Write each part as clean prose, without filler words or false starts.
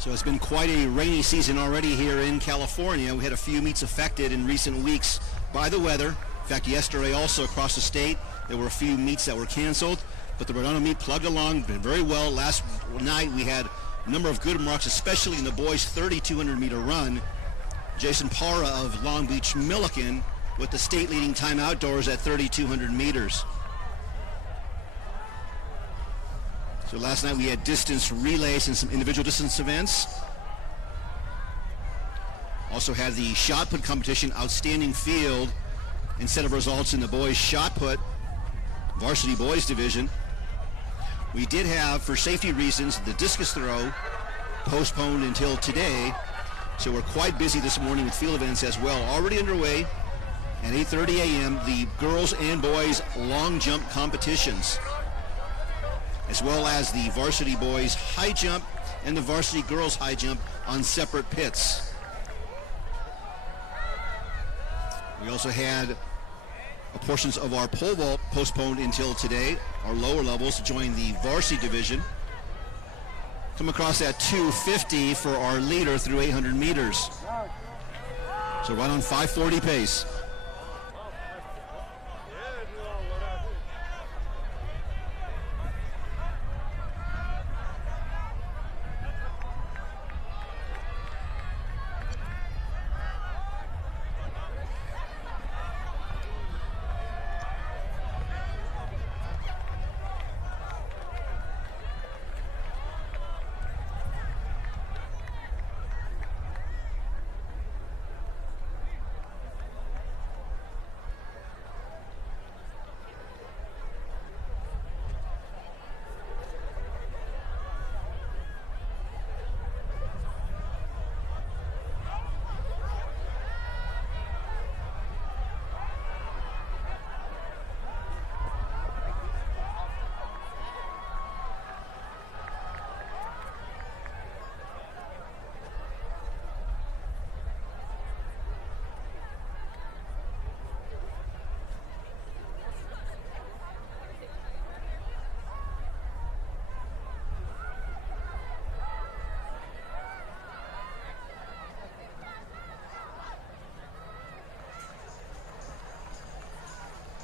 So it's been quite a rainy season already here in California. We had a few meets affected in recent weeks by the weather. In fact, yesterday also across the state, there were a few meets that were canceled, but the Redondo meet plugged along very well. Last night we had a number of good marks, especially in the boys' 3,200 meter run. Jason Parra of Long Beach Milliken with the state leading time outdoors at 3,200 meters. So last night we had distance relays and some individual distance events. Also had the shot put competition, outstanding field and set of results in the boys shot put varsity boys division. We did have, for safety reasons, the discus throw postponed until today. So we're quite busy this morning with field events as well. Already underway at 8:30 a.m. the girls and boys long jump competitions, as well as the varsity boys high jump and the varsity girls high jump on separate pits. We also had portions of our pole vault postponed until today. Our lower levels to join the varsity division. Come across at 2:50 for our leader through 800 meters. So right on 5:40 pace.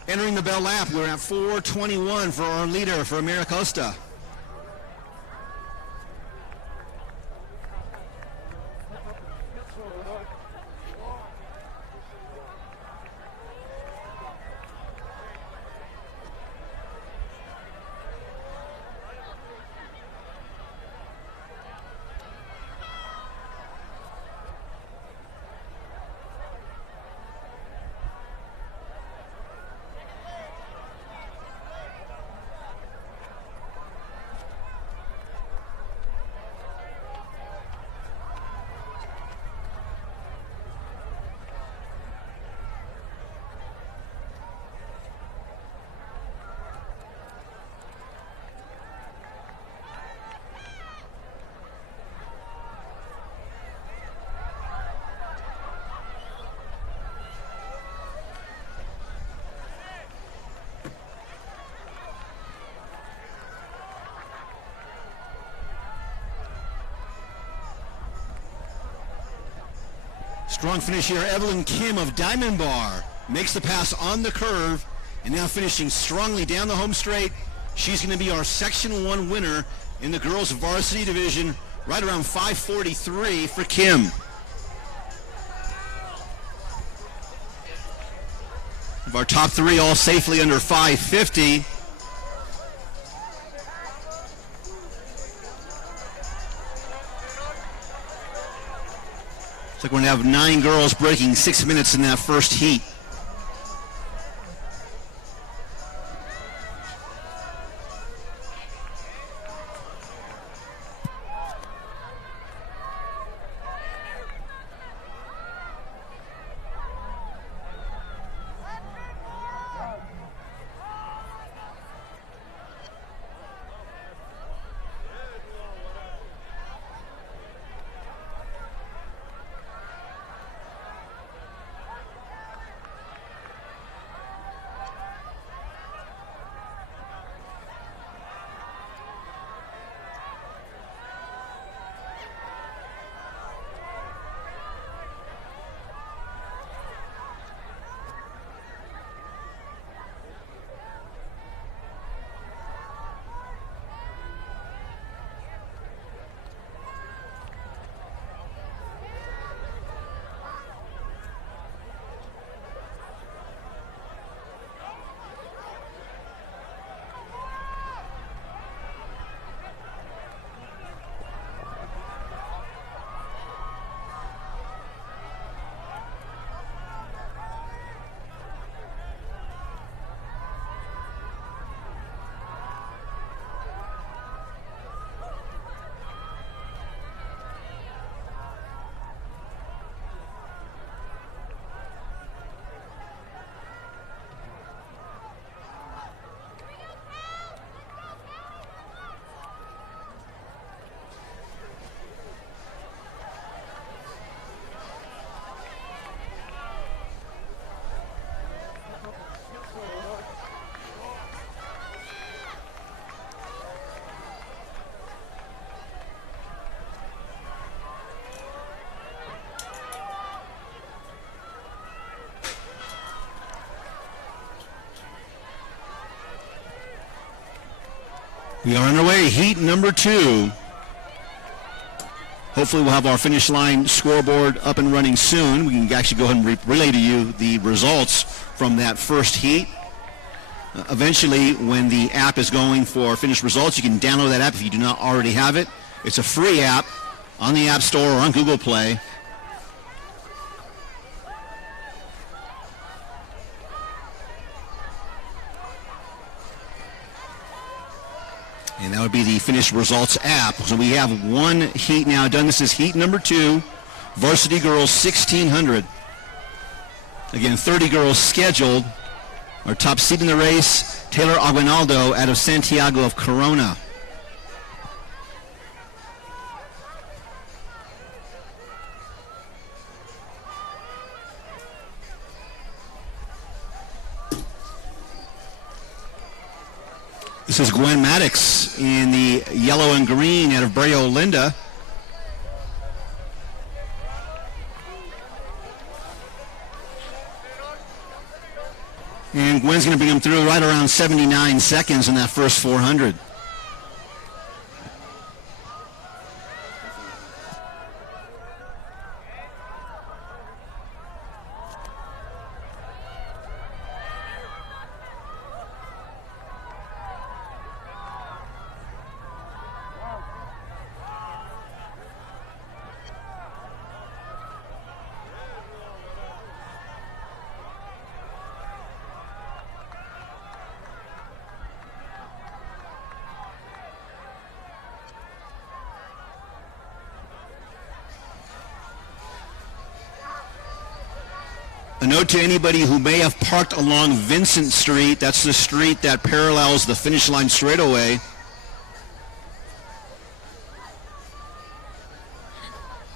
Entering the bell lap, we're at 4:21 for our leader for Maricosta. Strong finish here. Evelyn Kim of Diamond Bar makes the pass on the curve and now finishing strongly down the home straight. She's going to be our Section 1 winner in the girls varsity division, right around 5:43 for Kim. Of our top three all safely under 5:50. Looks like we're going to have 9 girls breaking 6 minutes in that first heat. We are underway, heat number 2. Hopefully we'll have our finish line scoreboard up and running soon. We can actually go ahead and relay to you the results from that first heat. Eventually, when the app is going for finished results, you can download that app if you do not already have it. It's a free app on the App Store or on Google Play. And that would be the finished results app. So we have one heat now done. This is heat number 2, varsity girls 1600. Again, 30 girls scheduled. Our top seed in the race, Taylor Aguinaldo out of Santiago of Corona. This is Gwen Maddox in the yellow and green out of Brea Olinda. And Gwen's going to bring him through right around 79 seconds in that first 400. A note to anybody who may have parked along Vincent Street. That's the street that parallels the finish line straightaway.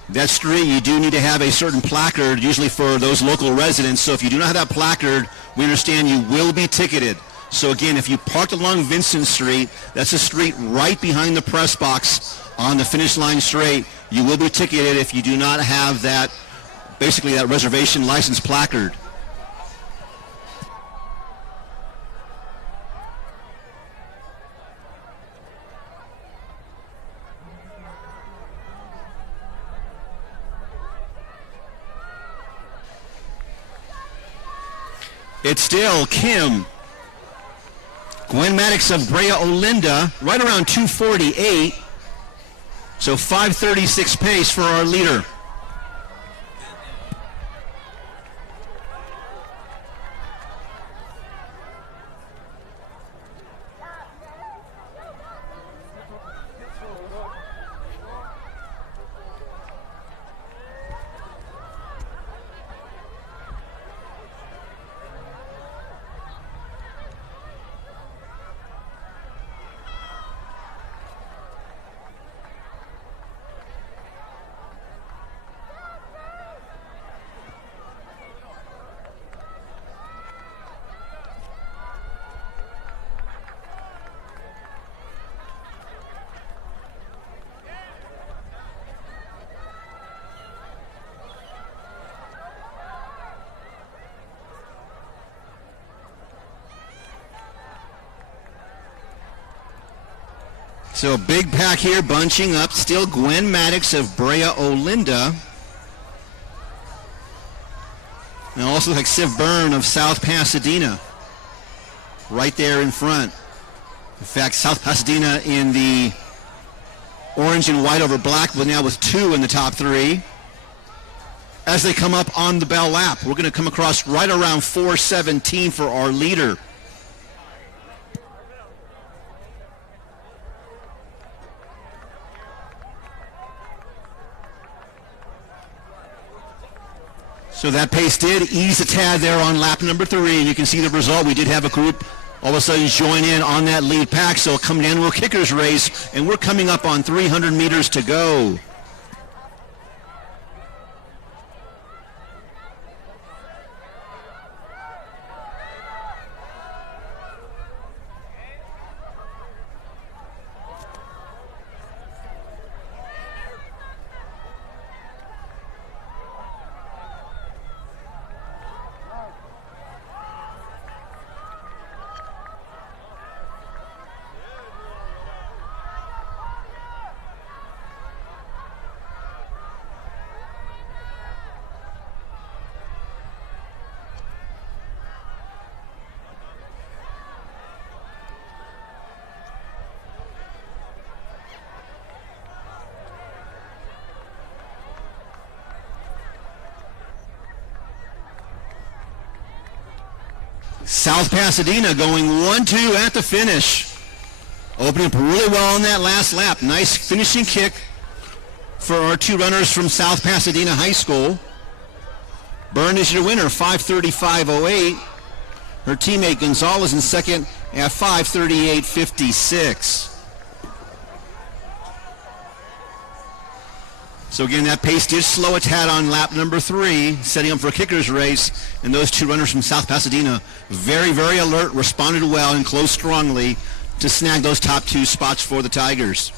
That street, you do need to have a certain placard, usually for those local residents. So if you do not have that placard, we understand you will be ticketed. So again, if you parked along Vincent Street, that's a street right behind the press box on the finish line straight. You will be ticketed if you do not have that, basically that reservation license placard. It's still Kim. Gwen Maddox of Brea Olinda, right around 2:48. So 5:36 pace for our leader. So a big pack here, bunching up. Still Gwen Maddox of Brea Olinda. And also like Siv Byrne of South Pasadena. Right there in front. In fact, South Pasadena in the orange and white over black, but now with 2 in the top 3. As they come up on the bell lap, we're going to come across right around 4:17 for our leader. So that pace did ease a tad there on lap number 3, and you can see the result. We did have a group all of a sudden join in on that lead pack, so it'll come down to a kicker's race, and we're coming up on 300 meters to go. South Pasadena going 1-2 at the finish. Opening up really well on that last lap. Nice finishing kick for our two runners from South Pasadena High School. Byrne is your winner, 5:35.08. Her teammate Gonzalez in second at 5:38.56. So again, that pace did slow a tad on lap number 3, setting up for a kicker's race. And those two runners from South Pasadena, very, very alert, responded well and closed strongly to snag those top 2 spots for the Tigers.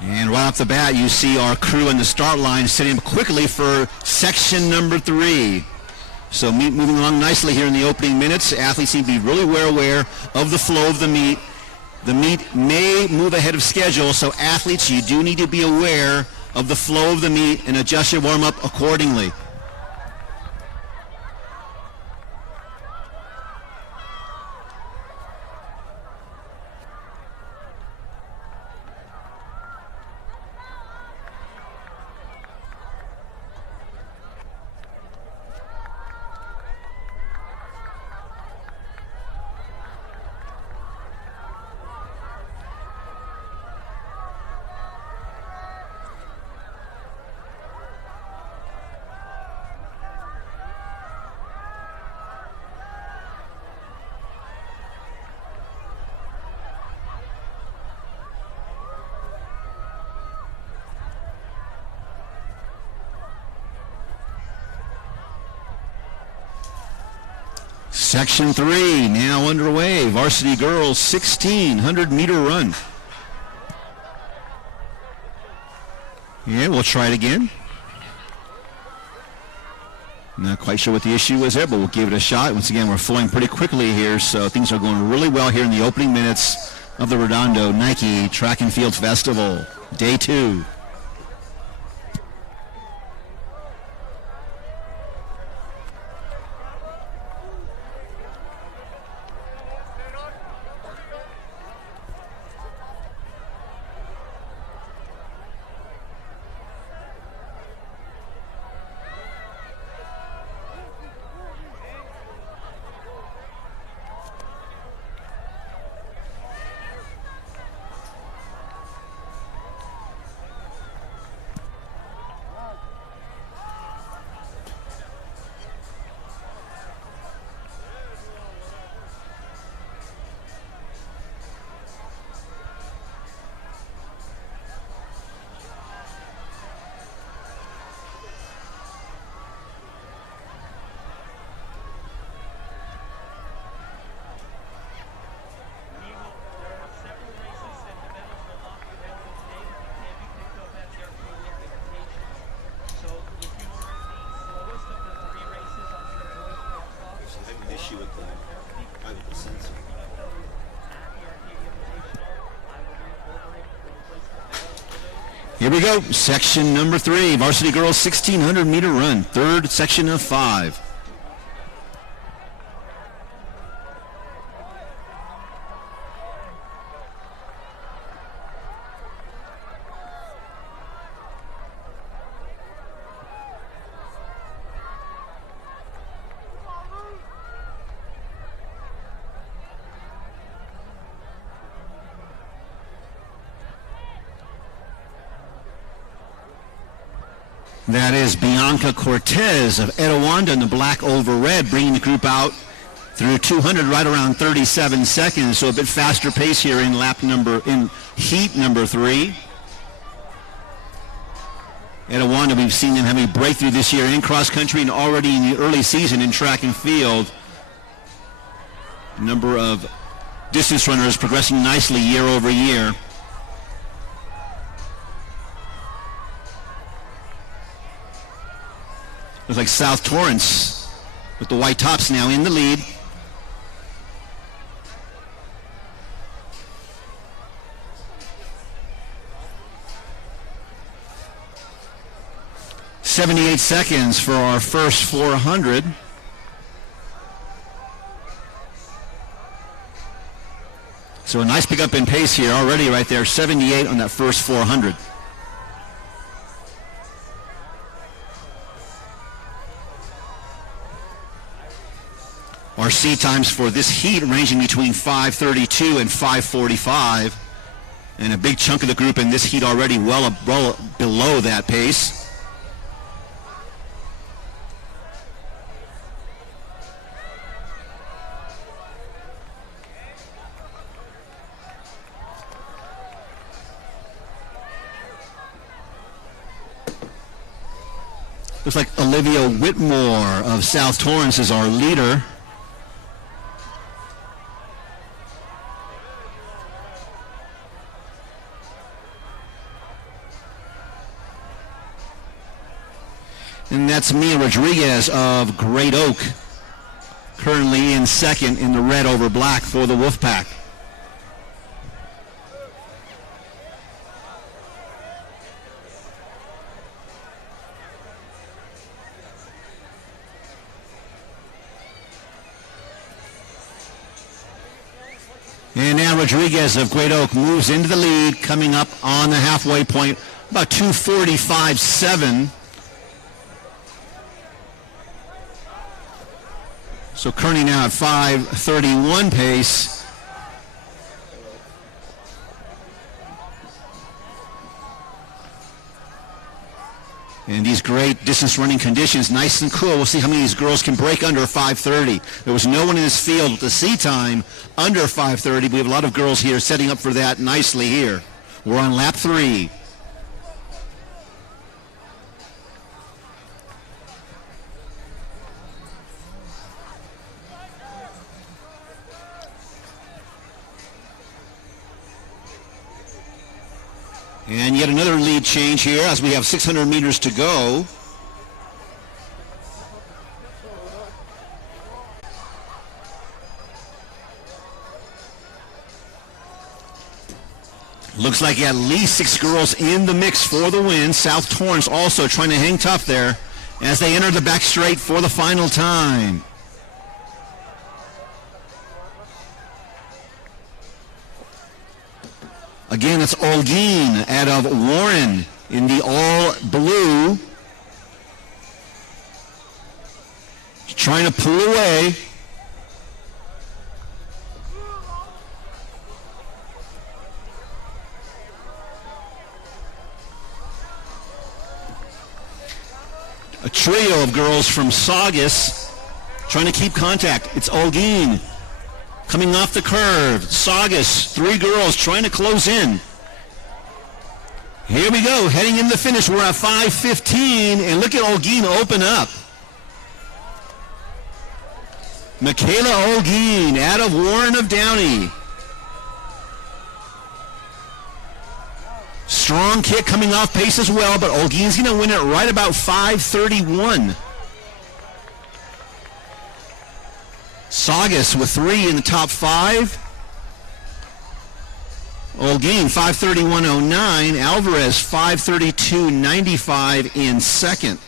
And right off the bat, you see our crew on the start line setting up quickly for section number 3. So moving along nicely here in the opening minutes. Athletes seem to be really well aware of the flow of the meet. The meet may move ahead of schedule, so athletes, you do need to be aware of the flow of the meet and adjust your warm-up accordingly. Section 3 now underway. Varsity girls 1,600-meter run. Yeah, we'll try it again. Not quite sure what the issue was there, but we'll give it a shot. Once again, we're flowing pretty quickly here, so things are going really well here in the opening minutes of the Redondo Nike Track and Field Festival, Day 2. Here we go, section number 3, varsity girls 1,600-meter run, third section of 5. That is Bianca Cortez of Etiwanda in the black over red, bringing the group out through 200 right around 37 seconds. So a bit faster pace here in heat number 3. Etiwanda, we've seen them having a breakthrough this year in cross country and already in the early season in track and field. A number of distance runners progressing nicely year over year. Looks like South Torrance with the white tops now in the lead. "78 seconds for our first 400. So a nice pickup in pace here already right there, 78 on that first 400. Our C times for this heat ranging between 5:32 and 5:45. And a big chunk of the group in this heat already well below that pace. Looks like Olivia Whitmore of South Torrance is our leader. And that's Mia Rodriguez of Great Oak, currently in second in the red over black for the Wolfpack. And now Rodriguez of Great Oak moves into the lead, coming up on the halfway point, about 2:45.7. So Kearney now at 5:31 pace. And these great distance running conditions, nice and cool. We'll see how many of these girls can break under 5:30. There was no one in this field with the C time under 5:30. We have a lot of girls here setting up for that nicely here. We're on lap 3. And yet another lead change here as we have 600 meters to go. Looks like at least 6 girls in the mix for the win. South Torrance also trying to hang tough there as they enter the back straight for the final time. Again, it's Olguin out of Warren in the all blue. Trying to pull away. A trio of girls from Saugus trying to keep contact. It's Olguin coming off the curve. Saugus, 3 girls trying to close in. Here we go, heading into the finish. We're at 5:15, and look at Olguin open up. Michaela Olguin out of Warren of Downey. Strong kick coming off pace as well, but Olguin's going to win it right about 5:31. Saugus with 3 in the top 5. Olguin 5:31.09. Alvarez 5:32.95 in second.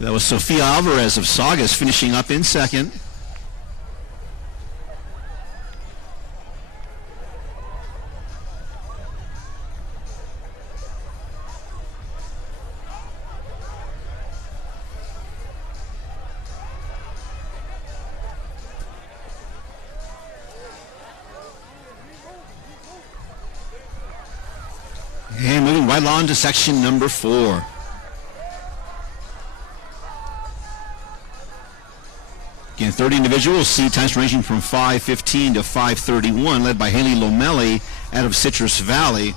That was Sofia Alvarez of Saugus finishing up in second. And moving right on to section number 4. Again, 30 individuals, C times ranging from 5:15 to 5:31, led by Haley Lomelli out of Citrus Valley.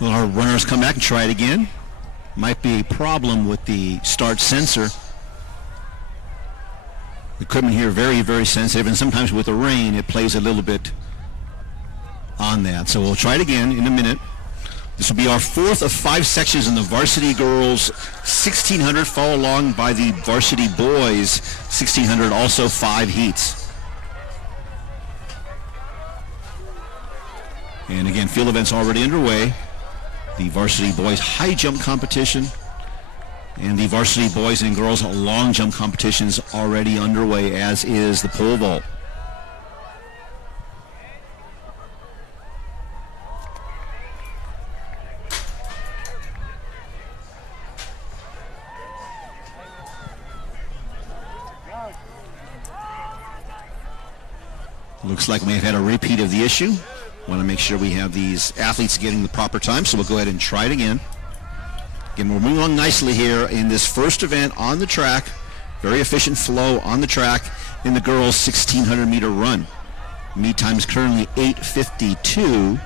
Well, our runners come back and try it again. Might be a problem with the start sensor. The equipment here very, very sensitive, and sometimes with the rain it plays a little bit on that. So we'll try it again in a minute. This will be our fourth of 5 sections in the varsity girls 1600, followed along by the varsity boys 1600, also 5 heats. And again, field events already underway. The varsity boys high jump competition and the varsity boys and girls long jump competitions already underway, as is the pole vault. Looks like we may have had a repeat of the issue. Want to make sure we have these athletes getting the proper time, so we'll go ahead and try it again. Again, we're moving along nicely here in this first event on the track. Very efficient flow on the track in the girls' 1600 meter run. Meet time is currently 8:52.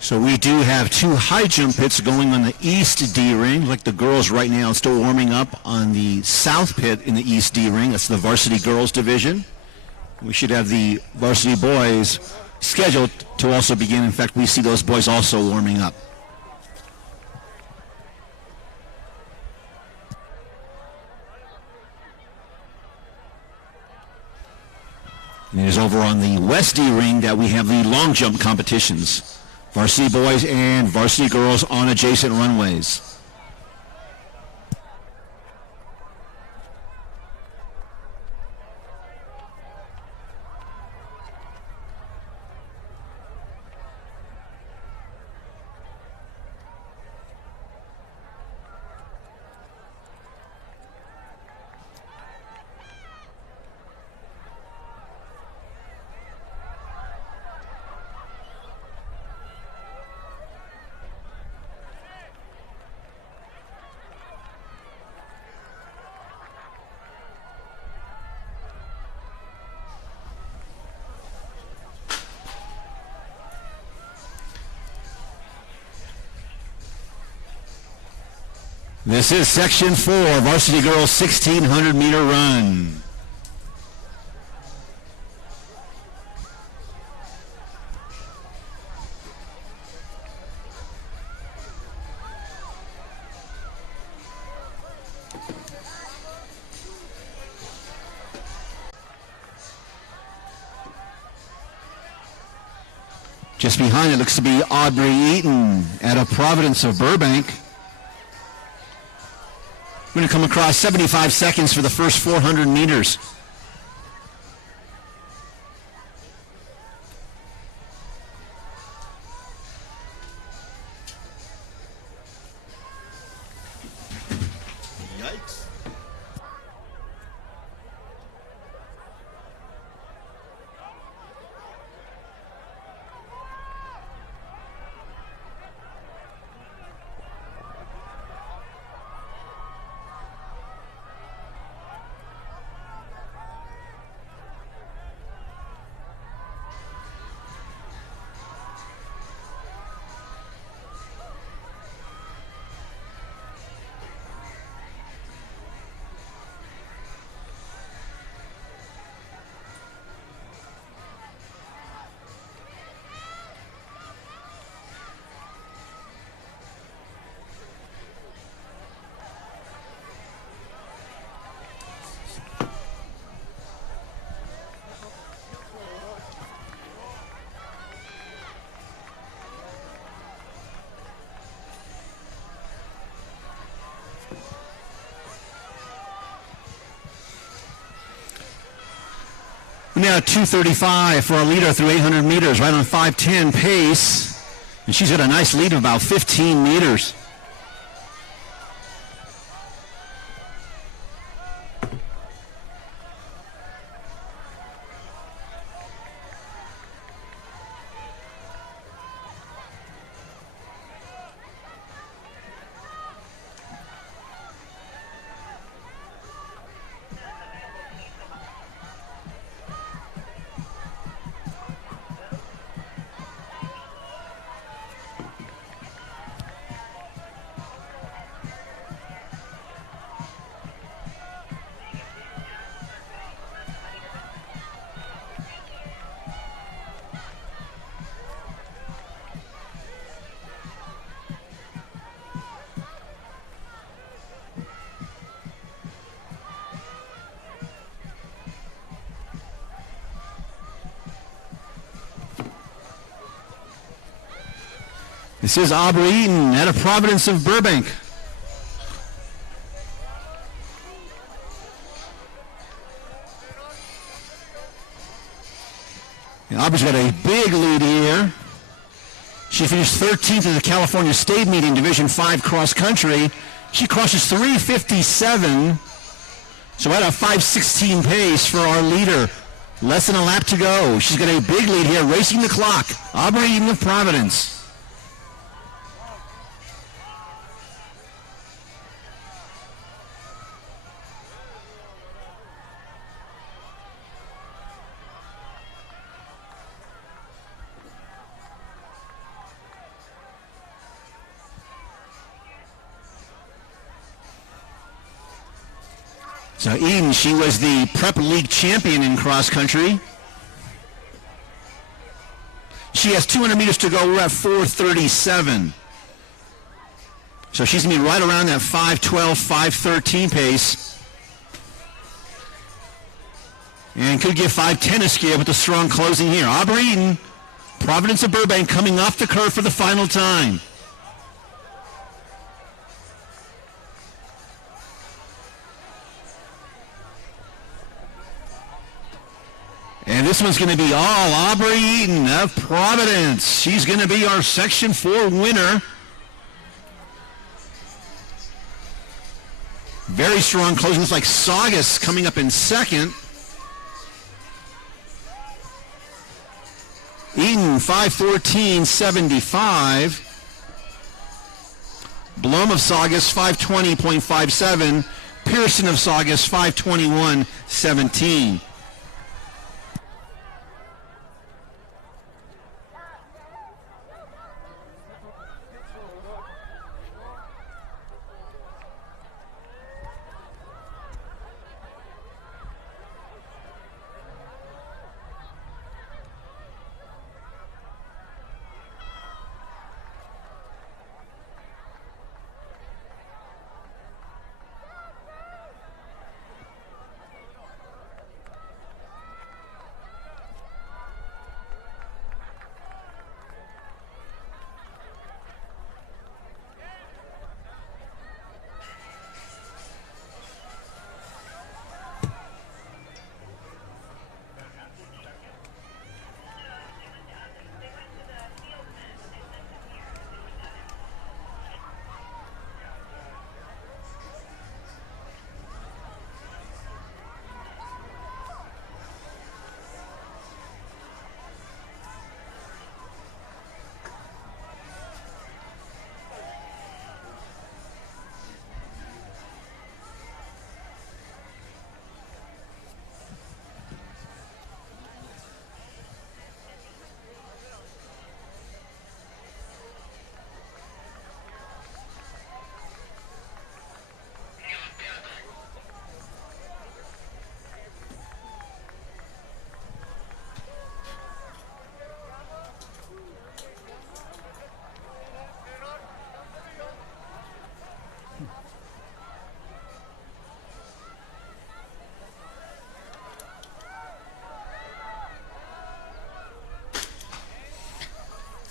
So we do have 2 high jump pits going on the east D ring, like the girls right now still warming up on the south pit in the east D ring. That's the varsity girls division. We should have the varsity boys scheduled to also begin. In fact, we see those boys also warming up. And it is over on the west D ring that we have the long jump competitions. Varsity boys and varsity girls on adjacent runways. This is section 4, varsity girls 1600 meter run. Just behind it looks to be Aubrey Eaton out of Providence of Burbank. We're going to come across 75 seconds for the first 400 meters. Yikes. Now 2:35 for our leader through 800 meters, right on 5:10 pace. And she's got a nice lead of about 15 meters. This is Aubrey Eaton out of Providence of Burbank. And Aubrey's got a big lead here. She finished 13th at the California State Meeting, Division 5 cross country. She crosses 3:57. So at a 5:16 pace for our leader. Less than a lap to go. She's got a big lead here, racing the clock. Aubrey Eaton of Providence. So Eden, she was the Prep League champion in cross country. She has 200 meters to go. We're at 4:37. So she's going to be right around that 5:12, 5:13 pace. And could give 5:10 a scare with a strong closing here. Aubrey Eden, Providence of Burbank, coming off the curve for the final time. And this one's going to be all Aubrey Eaton of Providence. She's going to be our Section 4 winner. Very strong closing. Looks like Saugus coming up in second. Eaton, 5:14.75. Blum of Saugus, 5:20.57. Pearson of Saugus, 5:21.17.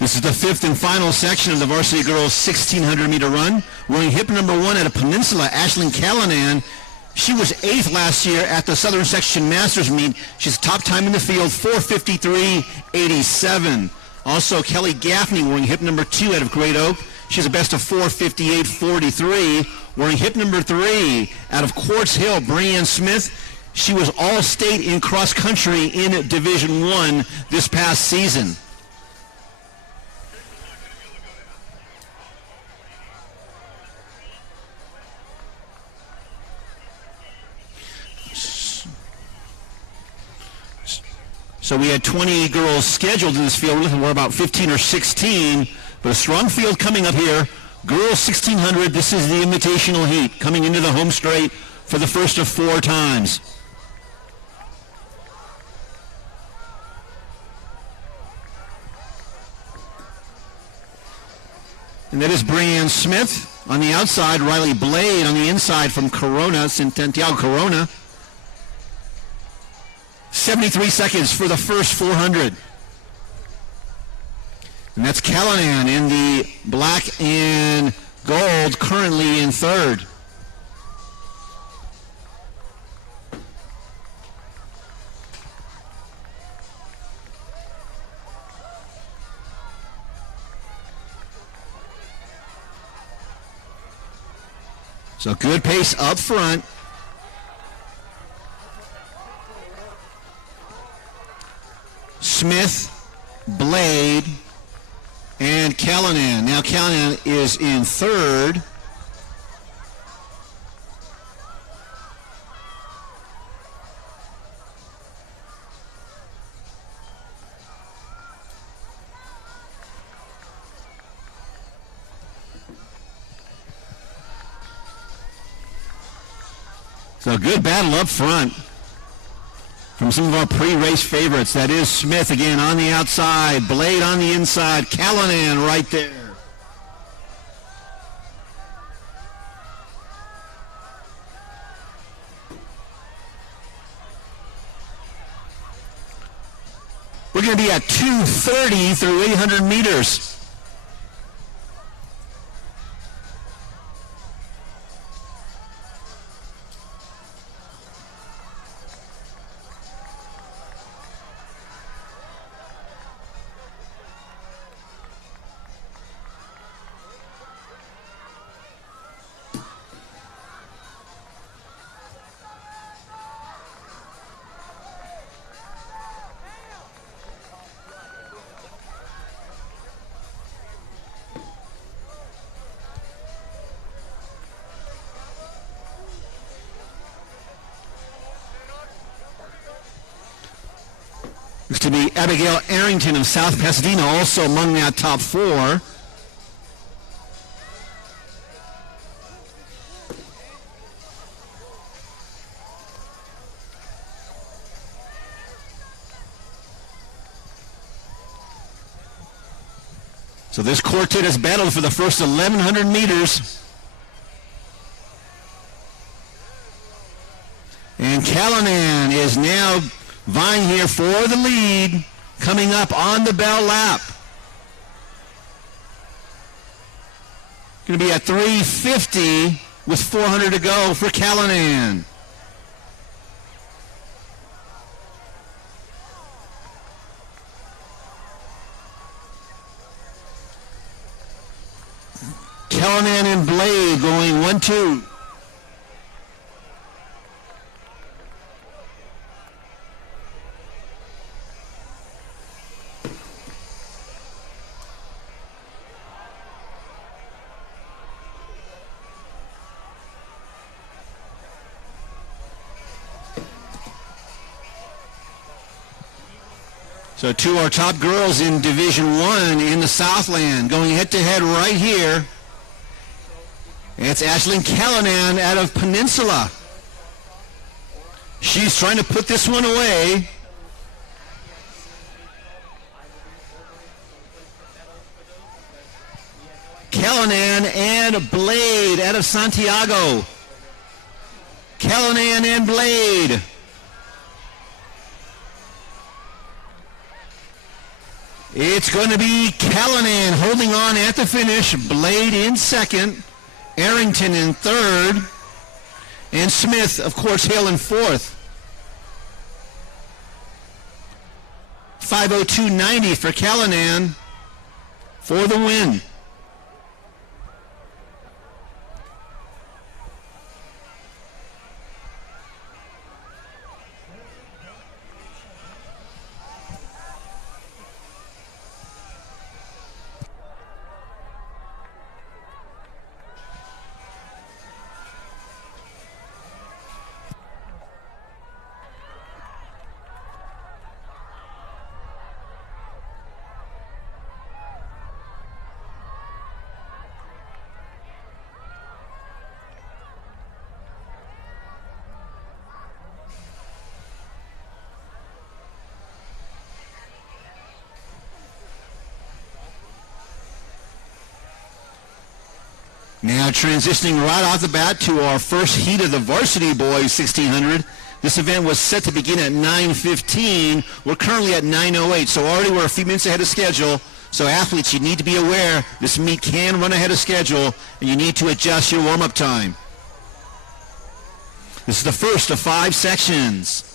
This is the fifth and final section of the varsity girls 1,600-meter run. Wearing hip number 1 at a Peninsula, Ashlyn Callanan. She was 8th last year at the Southern Section Masters meet. She's top time in the field, 4:53.87. Also, Kelly Gaffney wearing hip number 2 out of Great Oak. She's a best of 4:58.43. Wearing hip number 3 out of Quartz Hill, Brianne Smith. She was all-state in cross country in Division I this past season. So we had 20 girls scheduled in this field. We're about 15 or 16, but a strong field coming up here. Girls 1,600, this is the invitational heat, coming into the home straight for the first of 4 times. And that is Brianne Smith on the outside, Riley Blade on the inside from Corona, Santiago Corona. 73 seconds for the first 400. And that's Callanan in the black and gold, currently in 3rd. So good pace up front. Smith, Blade, and Callanan. Now Callanan is in 3rd. So good battle up front from some of our pre-race favorites. That is Smith again on the outside, Blade on the inside, Callanan right there. We're going to be at 2:30 through 800 meters. To be Abigail Arrington of South Pasadena, also among that top 4. So this quartet has battled for the first 1,100 meters. And Callanan is now vying here for the lead, coming up on the bell lap. Going to be at 3:50 with 400 to go for Callanan. Callanan and Blade going 1-2. So 2 of our top girls in Division I in the Southland going head-to-head right here. It's Ashlyn Callanan out of Peninsula. She's trying to put this one away. Callanan and Blade out of Santiago. Callanan and Blade. It's going to be Callanan holding on at the finish. Blade in second. Arrington in third. And Smith, of course, Hale in fourth. 5:02.90 for Callanan for the win. Now transitioning right off the bat to our first heat of the varsity boys 1600. This event was set to begin at 9:15. We're currently at 9:08, so already we're a few minutes ahead of schedule. So athletes, you need to be aware this meet can run ahead of schedule, and you need to adjust your warm-up time. This is the first of 5 sections.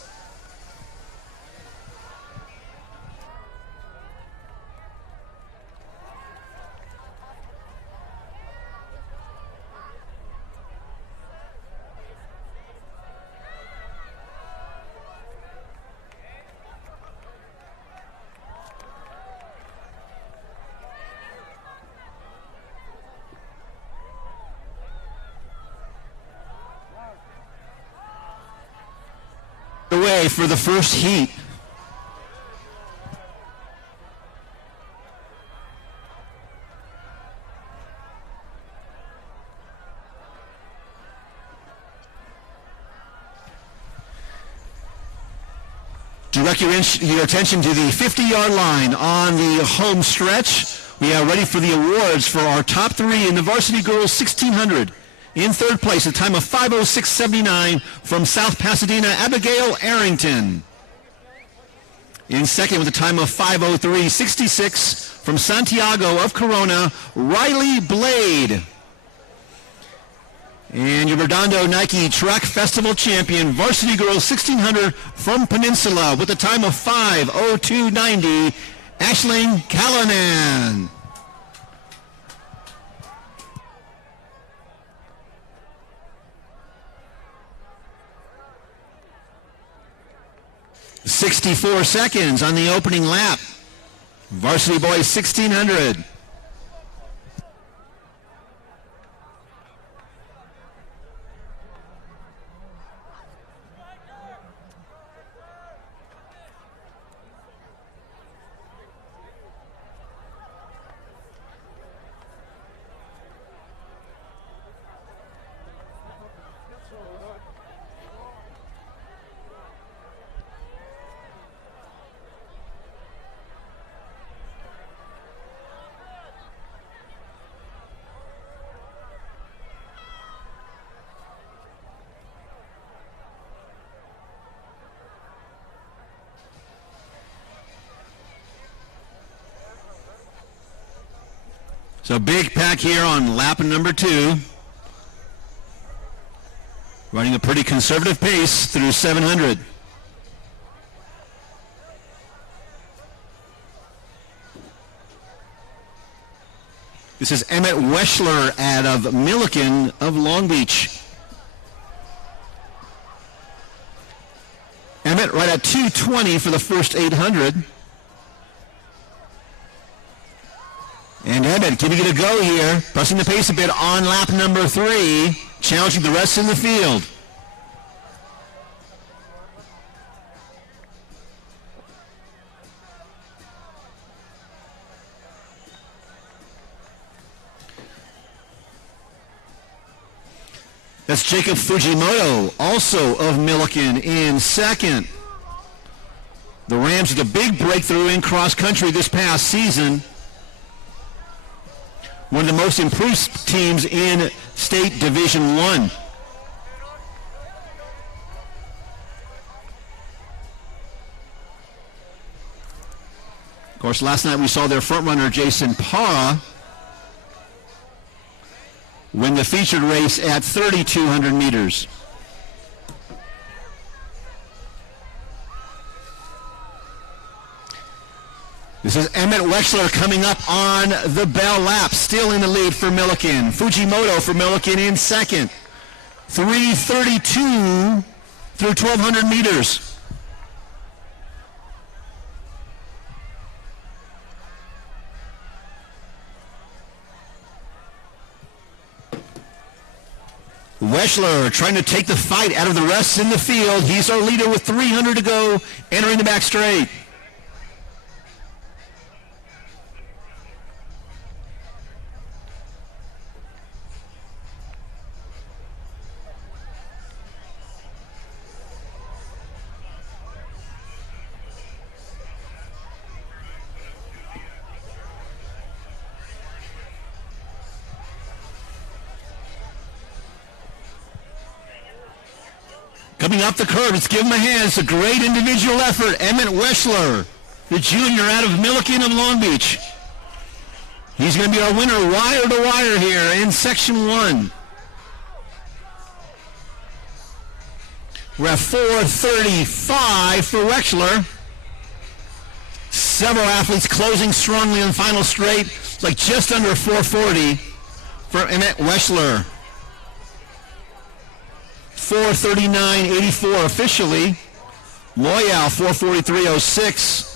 Away for the first heat. Direct your attention to the 50-yard line on the home stretch. We are ready for the awards for our top 3 in the varsity girls 1600. In third place, a time of 5:06.79 from South Pasadena, Abigail Arrington. In second, with a time of 5:03.66 from Santiago of Corona, Riley Blade. And your Redondo Nike Track Festival champion, varsity girls 1600 from Peninsula, with a time of 5:02.90, Aisling Callanan. .64 seconds on the opening lap. Varsity boys 1600. So big pack here on lap number 2. Running a pretty conservative pace through 700. This is Emmett Weschler out of Milliken of Long Beach. Emmett right at 2:20 for the first 800. And Emmett giving it a go here, pressing the pace a bit on lap number 3, challenging the rest in the field. That's Jacob Fujimoto, also of Milliken, in second. The Rams with a big breakthrough in cross country this past season. One of the most improved teams in State Division I. course, last night we saw their front runner, Jason Parra, win the featured race at 3,200 meters. This is Emmett Wexler coming up on the bell lap, still in the lead for Milliken. Fujimoto for Milliken in second. 3:32 through 1,200 meters. Wexler trying to take the fight out of the rest in the field. He's our leader with 300 to go, entering the back straight. Coming up the curve, let's give him a hand. It's a great individual effort. Emmett Wexler, the junior out of Milliken of Long Beach. He's going to be our winner wire to wire here in section 1. We're at 4:35 for Wexler. Several athletes closing strongly on the final straight. It's like just under 4:40 for Emmett Wexler. 4:39.84 officially. Loyal 4:43.06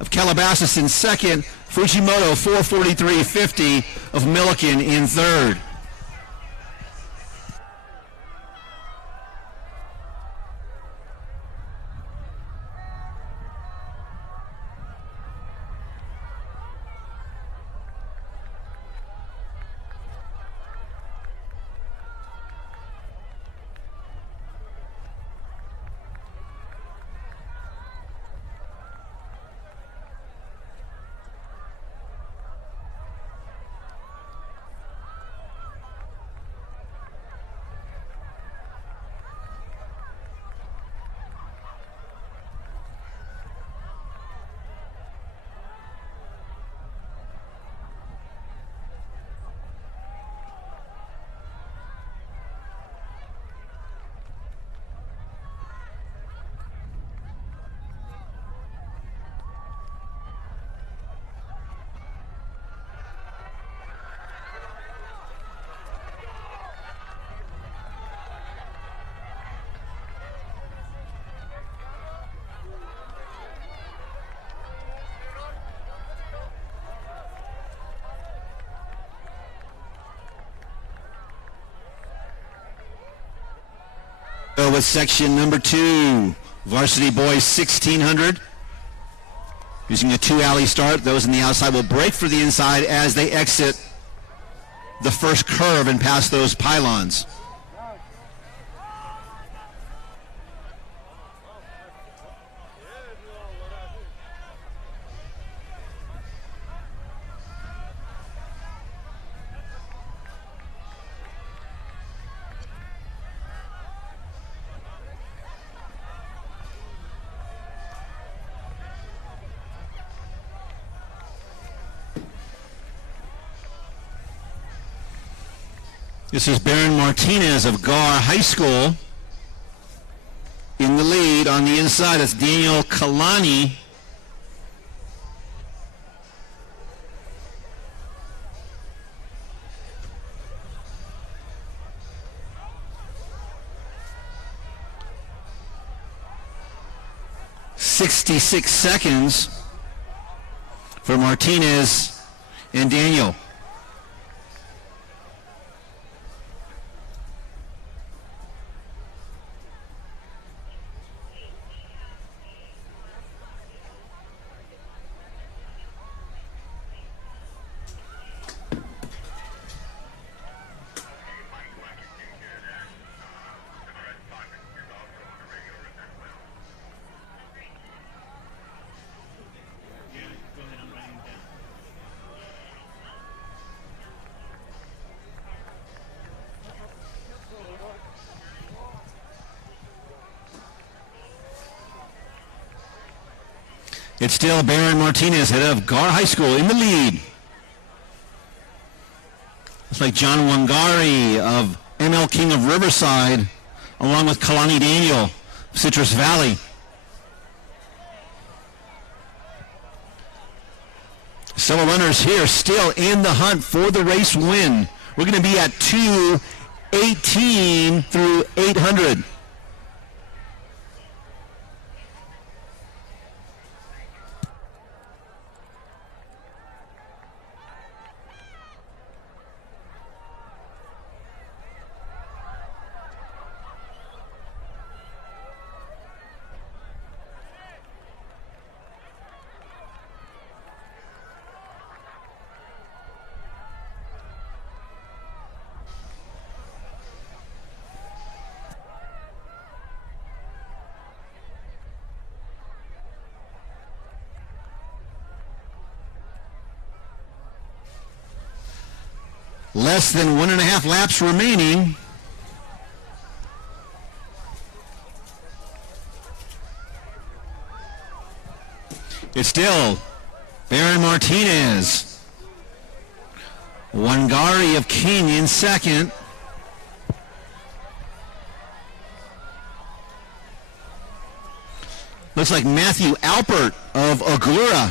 of Calabasas in second. Fujimoto 4:43.50 of Milliken in third. With section number 2, varsity boys 1,600. Using a 2-alley start, those in the outside will break for the inside as they exit the first curve and pass those pylons. This is Baron Martinez of Gar High School in the lead. On the inside, it's Daniel Kalani. .66 seconds for Martinez and Daniel. It's still Baron Martinez, head of Gar High School, in the lead. Looks like John Wangari of ML King of Riverside, along with Kalani Daniel, Citrus Valley. Several runners here still in the hunt for the race win. We're going to be at 2:18 through 800. Less than 1.5 laps remaining. It's still Baron Martinez. Wangari of King in second. Looks like Matthew Alpert of Agoura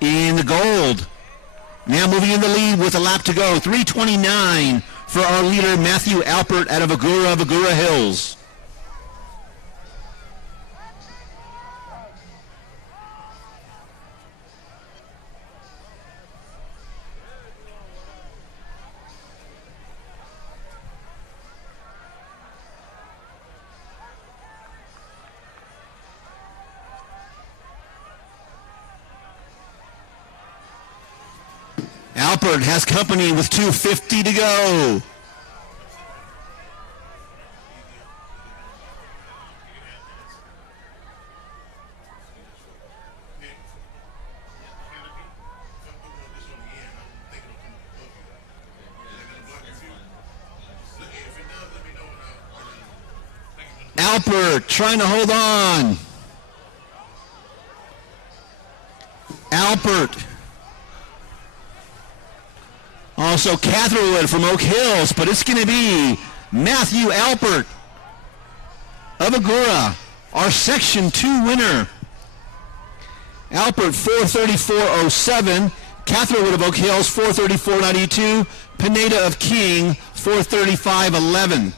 in the gold. Now moving in the lead with a lap to go. 3:29 for our leader, Matthew Alpert out of Agoura Hills. Alpert has company with 2:50 to go. Alpert trying to hold on. Alpert. Also Catherwood from Oak Hills, but it's going to be Matthew Alpert of Agoura, our Section 2 winner. Alpert 4:34.07, Catherwood of Oak Hills 4:34.92, Pineda of King 4:35.11.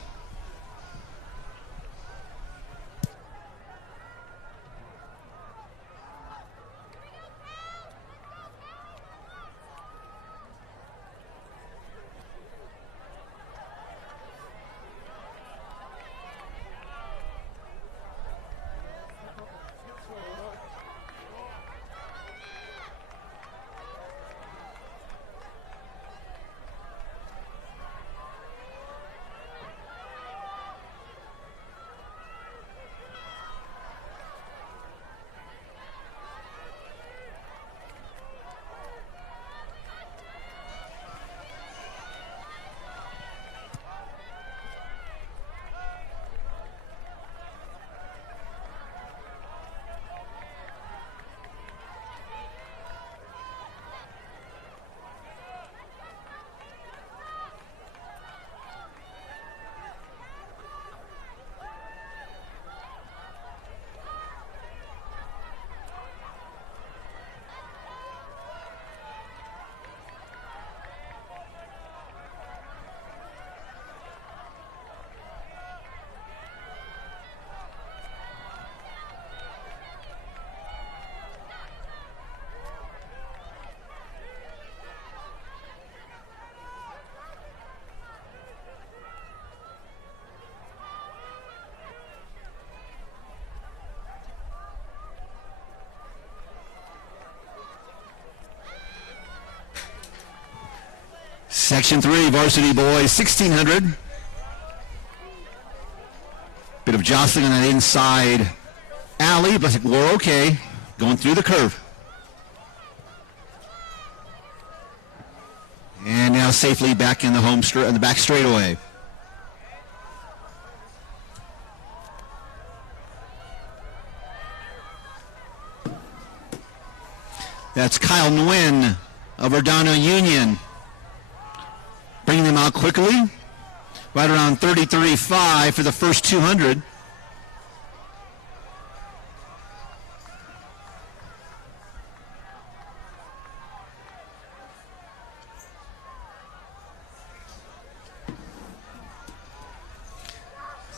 Section 3, varsity boys, 1,600. Bit of jostling on that inside alley, but we're okay. Going through the curve. And now safely back in the in the back straightaway. That's Kyle Nguyen of Redondo Union. Bringing them out quickly. Right around 33.5 for the first 200.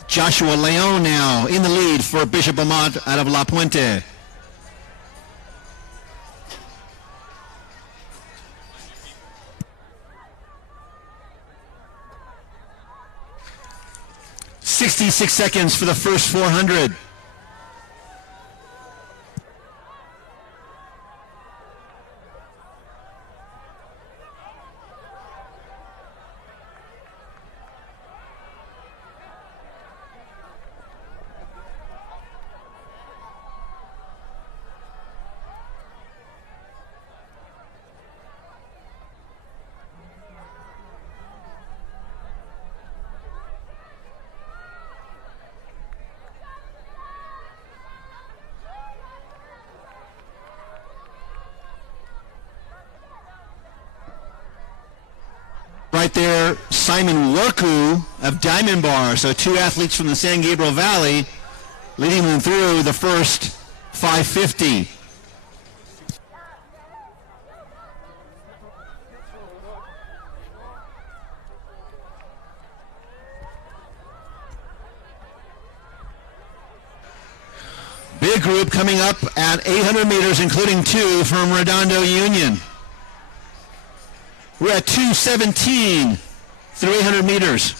Joshua Leon now in the lead for Bishop Amat out of La Puente. "66 seconds for the first 400. Right there, Simon Worku of Diamond Bar. So two athletes from the San Gabriel Valley leading them through the first 550. Big group coming up at 800 meters, including two from Redondo Union. We're at 2:17 through 800 meters.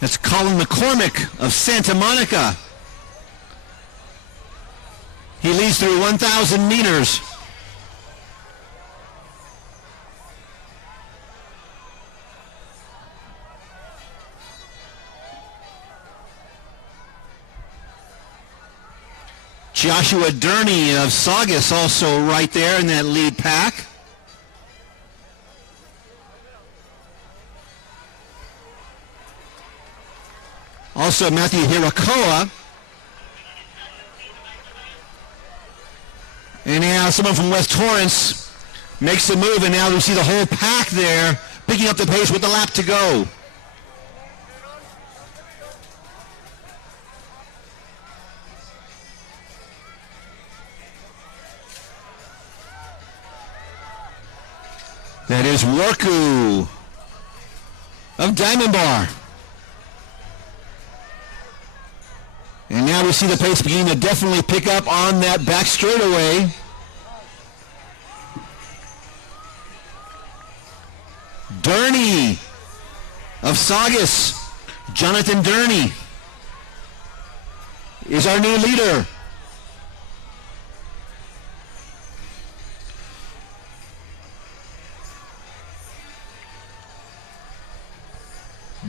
That's Colin McCormick of Santa Monica. He leads through 1,000 meters. Joshua Durney of Saugus also right there in that lead pack. Also Matthew Hirakoa. And now someone from West Torrance makes the move, and now we see the whole pack there picking up the pace with the lap to go. That is Worku of Diamond Bar. And now we see the pace beginning to definitely pick up on that back straightaway. Durney of Saugus, Jonathan Durney, is our new leader.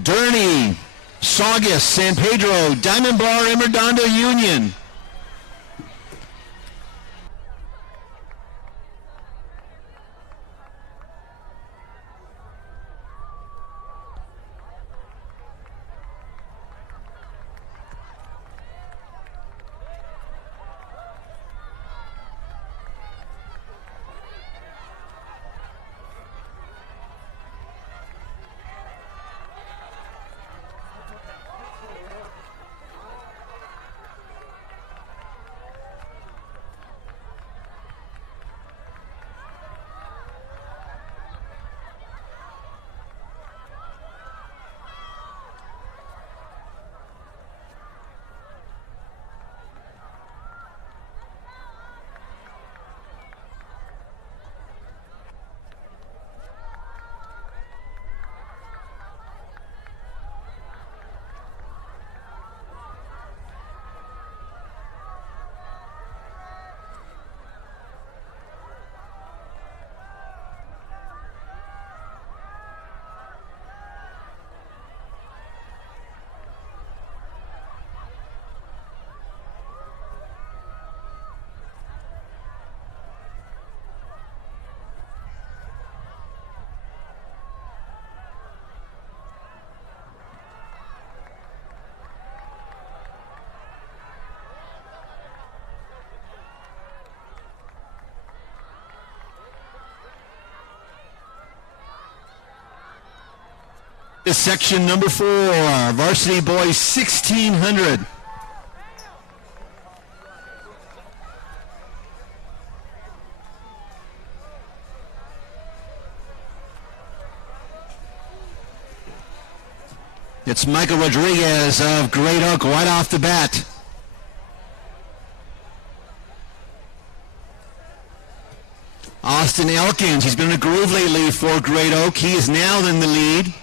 Durney, Saugus, San Pedro, Diamond Bar, and Redondo Union. into section number 4, varsity boys 1600. It's Michael Rodriguez of Great Oak right off the bat. Austin Elkins, he's been in a groove lately for Great Oak. He is now in the lead.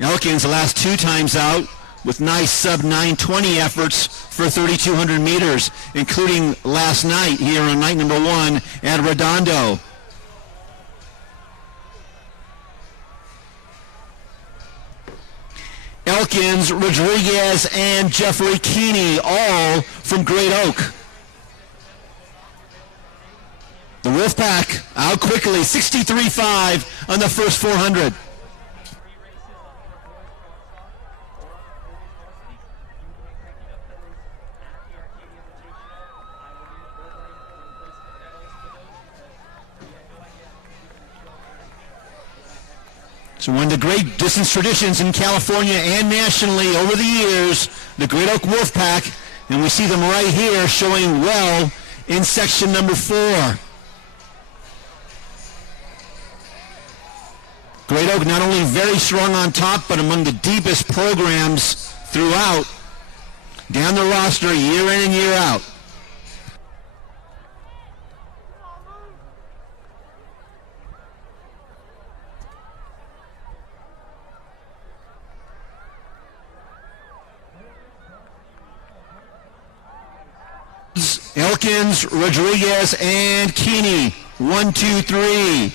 Elkins the last 2 times out with nice sub-920 efforts for 3,200 meters, including last night here on night number 1 at Redondo. Elkins, Rodriguez, and Jeffrey Keeney, all from Great Oak. The Wolfpack out quickly, 63.5 on the first 400. So one of the great distance traditions in California and nationally over the years, the Great Oak Wolfpack, and we see them right here showing well in section number 4. Great Oak not only very strong on top, but among the deepest programs throughout, down the roster year in and year out. Elkins, Rodriguez, and Keeney. 1, 2, 3.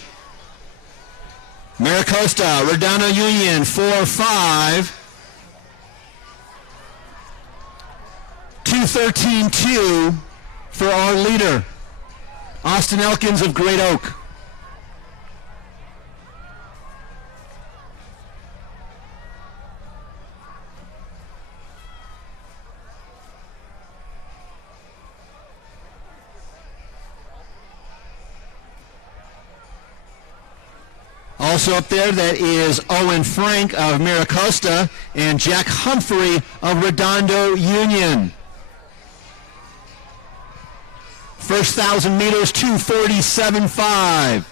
Maricosta, Redondo Union, 4, 5. 2:13, 2 for our leader, Austin Elkins of Great Oak. Also up there, that is Owen Frank of Maricosta and Jack Humphrey of Redondo Union. First 1,000 meters, 2:47.5.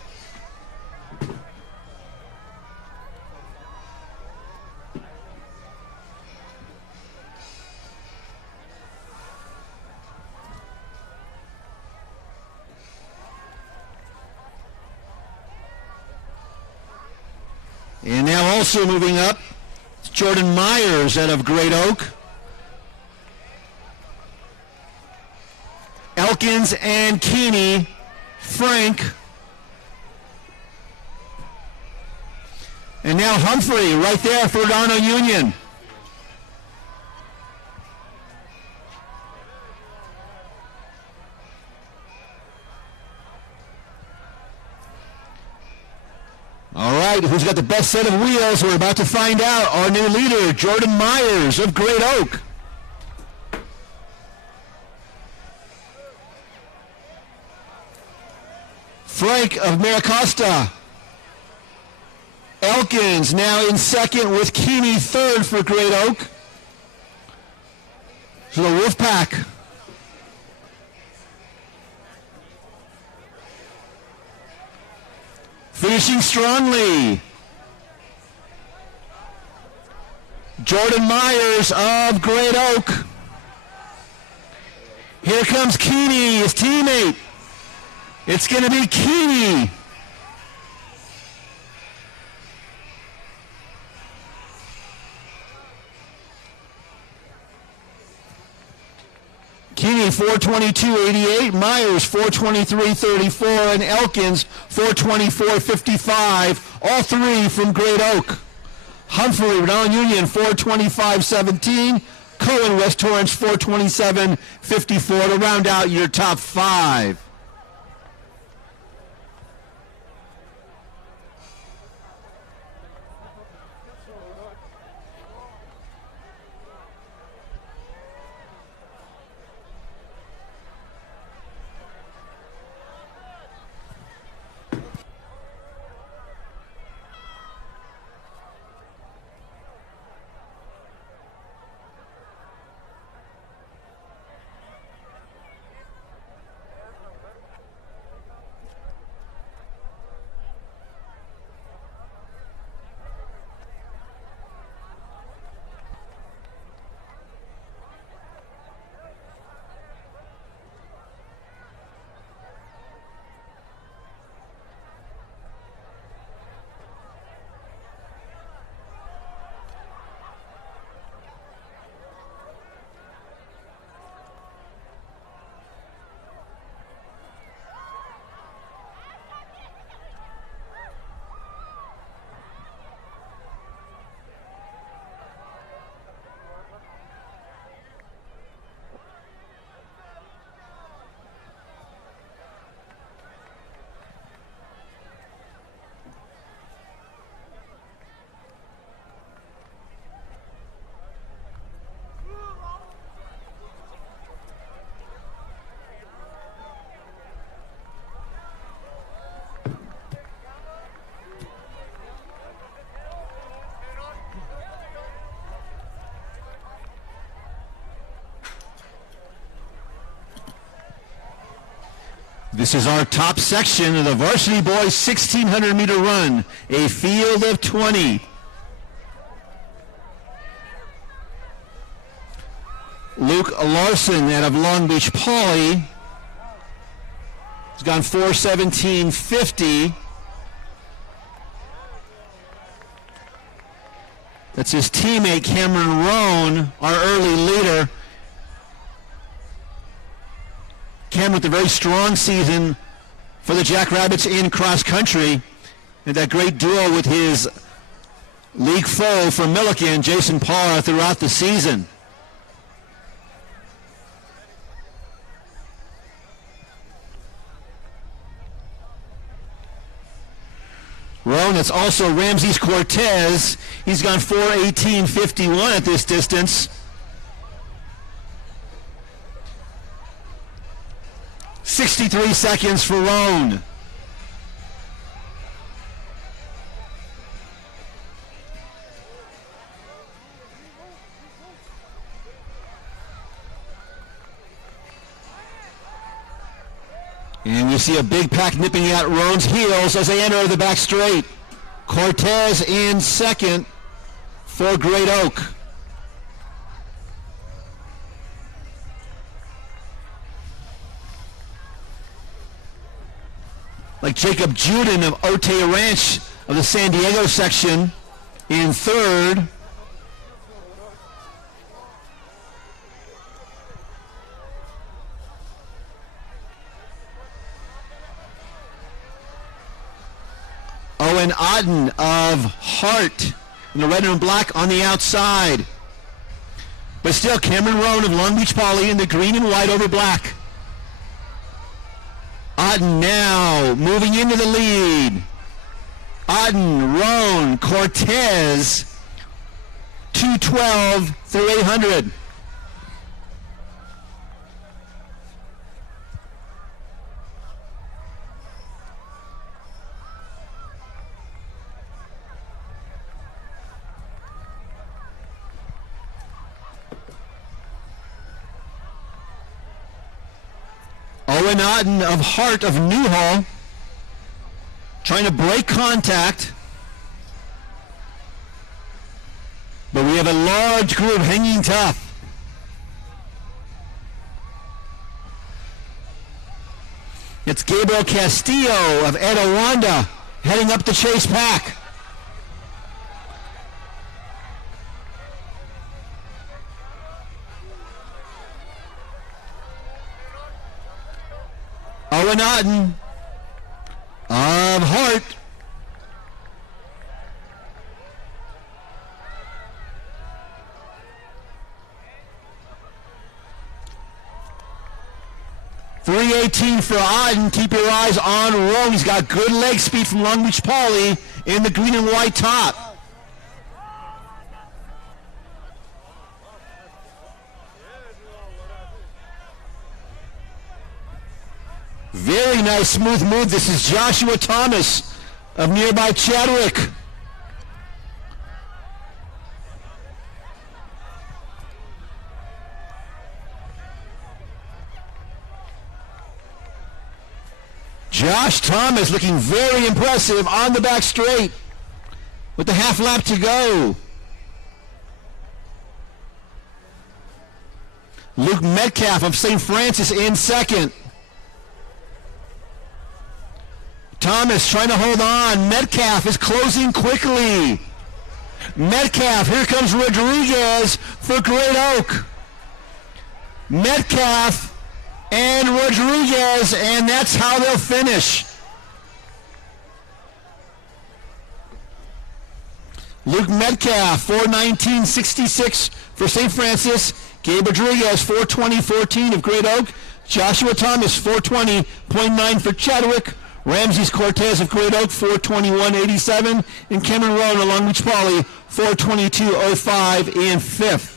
And now also moving up, Jordan Myers out of Great Oak. Elkins and Keeney, Frank. And now Humphrey right there for Redondo Union. All right, who's got the best set of wheels? We're about to find out. Our new leader, Jordan Myers of Great Oak. Frank of Maricosta. Elkins now in second with Keeney third for Great Oak. So the Wolfpack. Finishing strongly, Jordan Myers of Great Oak. Here comes Keeney, his teammate. It's going to be Keeney. Keeney 4:22.88, Myers 4:23.34, and Elkins 4:24.55. All three from Great Oak. Humphrey, Redondo Union 4:25.17. Cohen, West Torrance 4:27.54 to round out your top 5. This is our top section of the varsity boys 1,600 meter run, a field of 20. Luke Larson out of Long Beach Poly has gone 4:17.50. That's his teammate Cameron Roan, our early leader. Cameron with a very strong season for the Jackrabbits in cross country, and that great duo with his league foe from Milliken, Jason Parr, throughout the season. Roan, that's also Ramses Cortez. He's gone 4:18.51 at this distance. 63 seconds for Roan. And we see a big pack nipping at Roan's heels as they enter the back straight. Cortez in second for Great Oak. Like Jacob Juden of Otay Ranch of the San Diego section in third. Owen Otten of Hart in the red and black on the outside. But still, Cameron Roan of Long Beach Poly in the green and white over black. Otten now moving into the lead. Otten, Roan, Cortez, 2:12 through 800. Owen Otten of Hart of Newhall trying to break contact. But we have a large group hanging tough. It's Gabriel Castillo of Etowanda heading up the chase pack. Owen Otten of Hart. .318 for Otten. Keep your eyes on Roan. He's got good leg speed from Long Beach Poly in the green and white top. Very nice smooth move. This is Joshua Thomas of nearby Chadwick. Josh Thomas looking very impressive on the back straight with the half lap to go. Luke Metcalf of St. Francis in second. Thomas trying to hold on. Metcalf is closing quickly. Metcalf, here comes Rodriguez for Great Oak. Metcalf and Rodriguez, and that's how they'll finish. Luke Metcalf, 4:19.66 for St. Francis. Gabe Rodriguez, 4:20.14 of Great Oak. Joshua Thomas, 4:20.9 for Chadwick. Ramses Cortez of Great Oak, 4:21.87. And Cameron Roan of Long Beach Poly, 4:22.05 in fifth.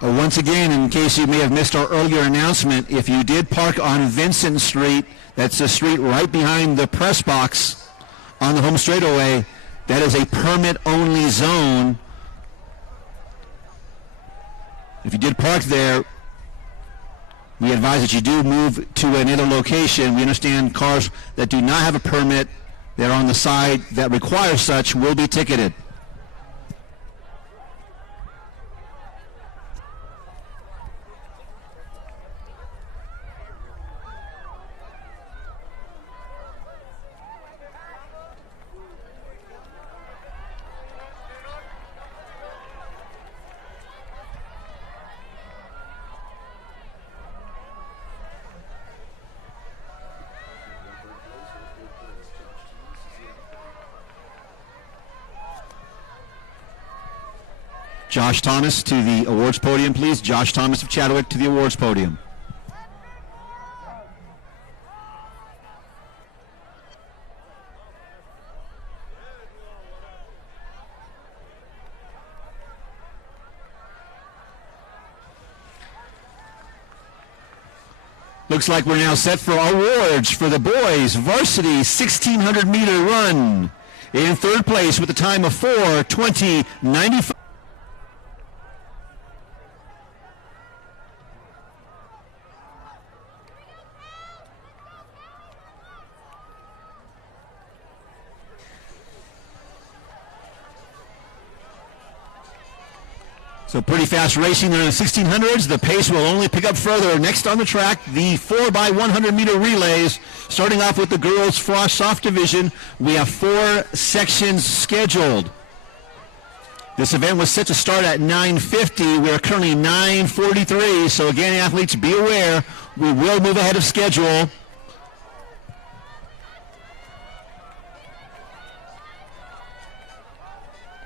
Once again, in case you may have missed our earlier announcement, if you did park on Vincent Street, that's the street right behind the press box on the home straightaway, that is a permit-only zone. If you did park there, we advise that you do move to another location. We understand cars that do not have a permit that are on the side that require such will be ticketed. Josh Thomas to the awards podium, please. Josh Thomas of Chadwick to the awards podium. Looks like we're now set for awards for the boys varsity 1,600 meter run. In third place with a time of 4:20.95. So pretty fast racing there in the 1600s. The pace will only pick up further. Next on the track, the 4x100 meter relays. Starting off with the girls frosh soft division, we have 4 sections scheduled. This event was set to start at 9:50. We're currently 9:43. So again, athletes, be aware, we will move ahead of schedule.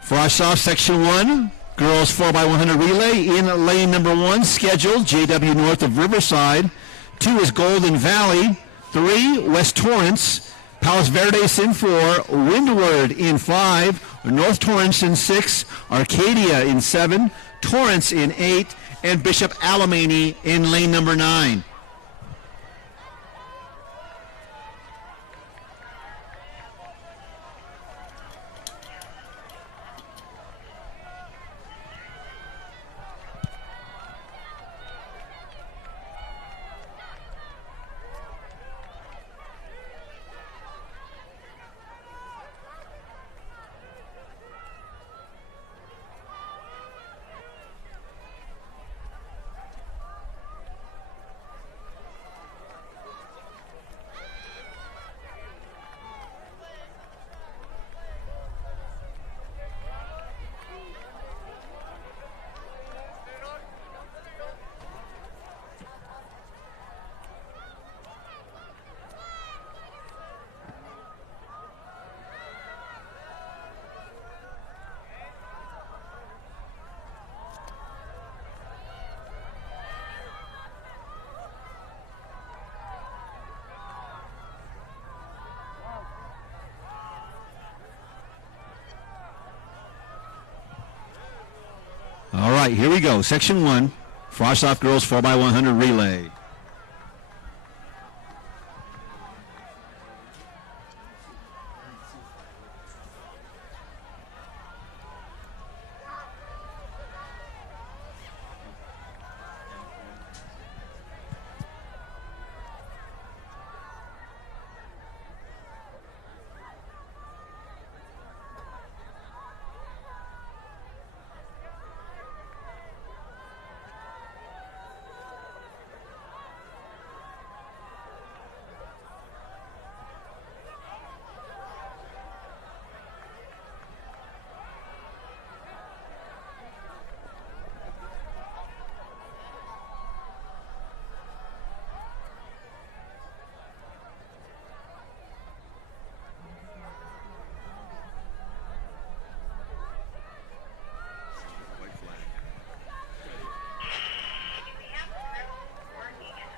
Frosh soft section 1. Girls 4x100 relay in lane number 1, scheduled JW north of Riverside. 2 is Golden Valley. 3, West Torrance. Palos Verdes in 4, Windward in 5, North Torrance in 6, Arcadia in 7, Torrance in 8, and Bishop Alemany in lane number 9. All right, here we go. Section 1, Frosh Soft Girls 4x100 relay.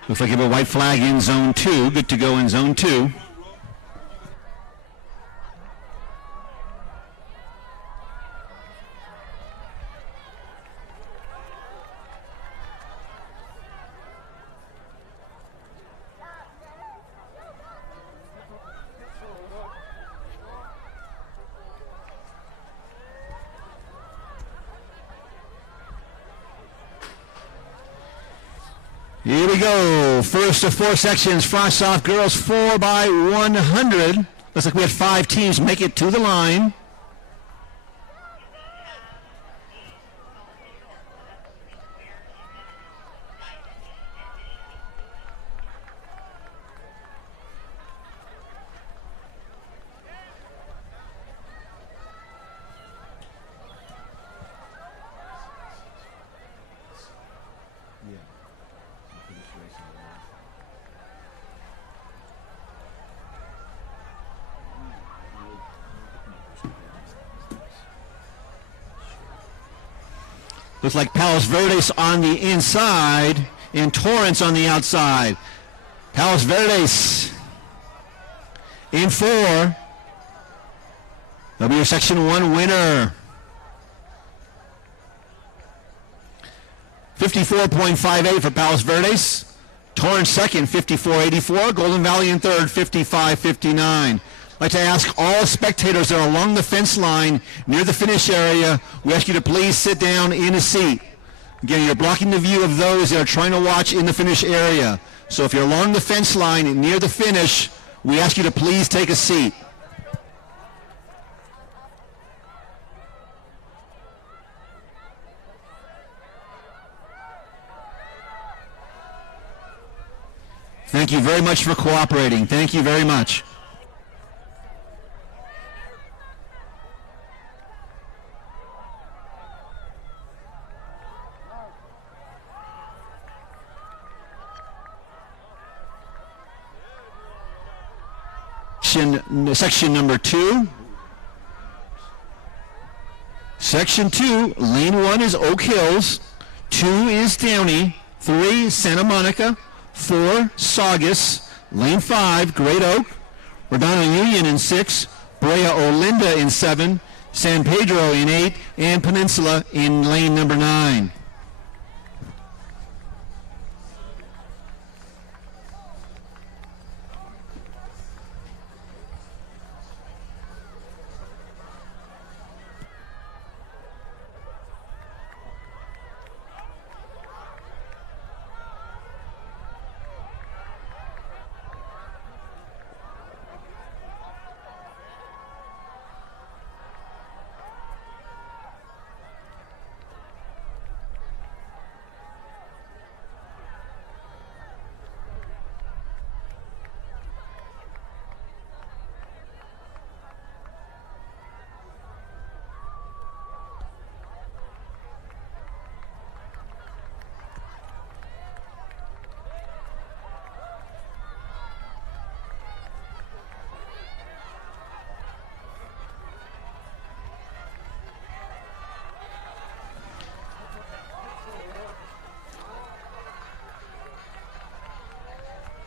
Looks like you have a white flag in zone 2. Good to go in zone 2. Here we go. First of four sections, frost-off girls 4x100. Looks like we had 5 teams make it to the line. Looks like Palos Verdes on the inside and Torrance on the outside. Palos Verdes in 4. That'll be your Section 1 winner. 54.58 for Palos Verdes. Torrance second, 54.84. Golden Valley in third, 55.59. I'd like to ask all spectators that are along the fence line near the finish area, we ask you to please sit down in a seat. Again, you're blocking the view of those that are trying to watch in the finish area. So if you're along the fence line near the finish, we ask you to please take a seat. Thank you very much for cooperating. Thank you very much. Section number 2. Section 2, lane 1 is Oak Hills, 2 is Downey, 3 Santa Monica, 4 Saugus, lane 5 Great Oak, Redondo Union in 6, Brea Olinda in 7, San Pedro in 8, and Peninsula in lane number 9.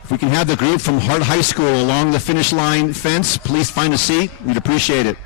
If we can have the group from Hart High School along the finish line fence, please find a seat. We'd appreciate it.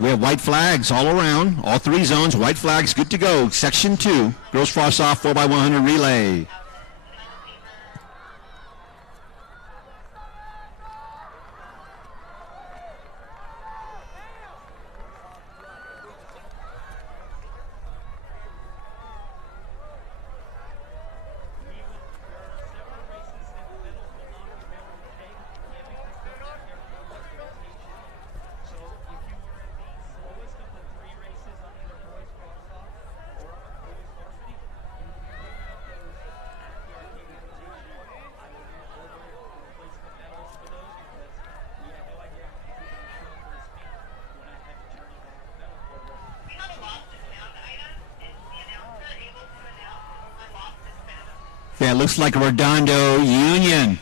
We have white flags all around, all 3 zones, white flags, good to go. Section 2, girls frost-off 4x100 relay. That looks like Redondo Union.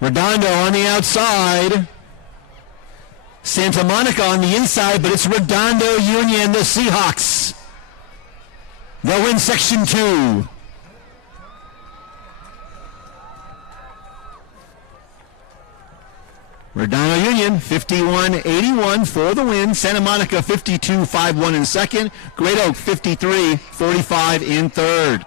Redondo on the outside. Santa Monica on the inside, but it's Redondo Union, the Seahawks. They'll win Section 2. Redondo Union 51-81 for the win. Santa Monica 52-51 in second. Great Oak 53-45 in third.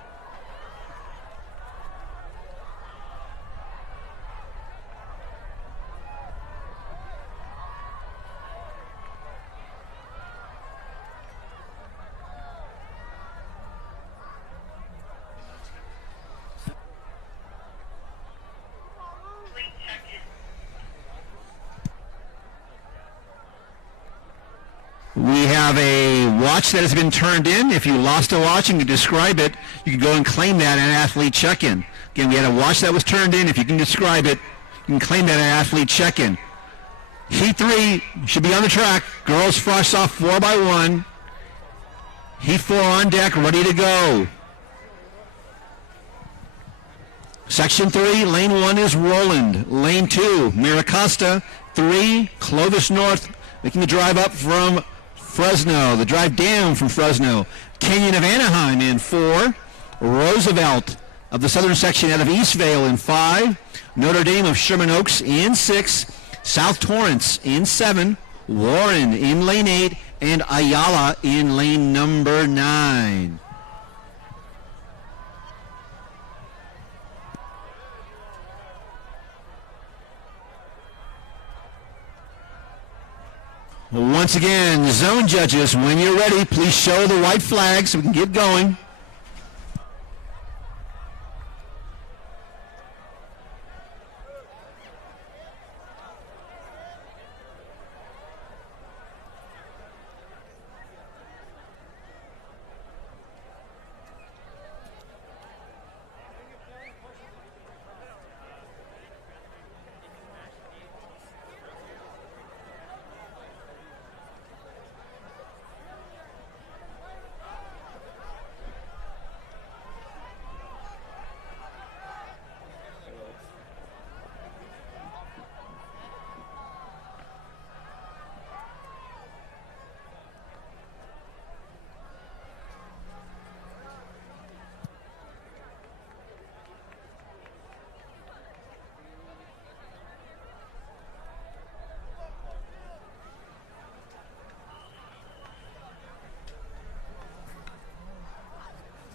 We have a watch that has been turned in. If you lost a watch and you describe it, you can go and claim that at Athlete Check-In. Again, we had a watch that was turned in. If you can describe it, you can claim that at Athlete Check-In. Heat 3 should be on the track. Girls frosh off 4x1. Heat 4 on deck, ready to go. Section 3, lane 1 is Roland. Lane 2, Miracosta. 3, Clovis North, making the drive up from Fresno. The drive down from Fresno. Canyon of Anaheim in 4. Roosevelt of the southern section out of Eastvale in 5. Notre Dame of Sherman Oaks in 6. South Torrance in 7. Warren in lane 8. And Ayala in lane number 9. Once again, zone judges, when you're ready, please show the white flag so we can get going.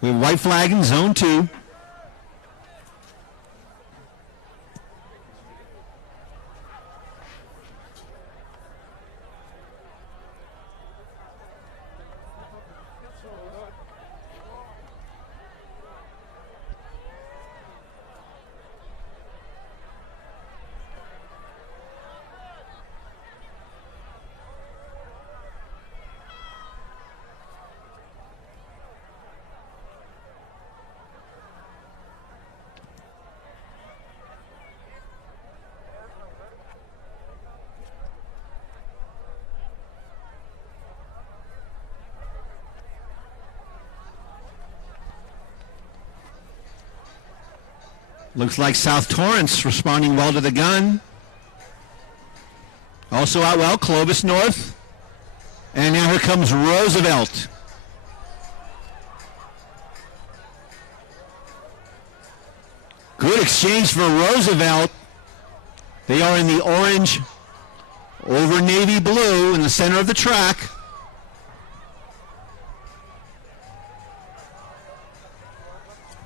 We have white flag in zone 2. Looks like South Torrance responding well to the gun. Also out well, Clovis North. And now here comes Roosevelt. Good exchange for Roosevelt. They are in the orange over navy blue in the center of the track.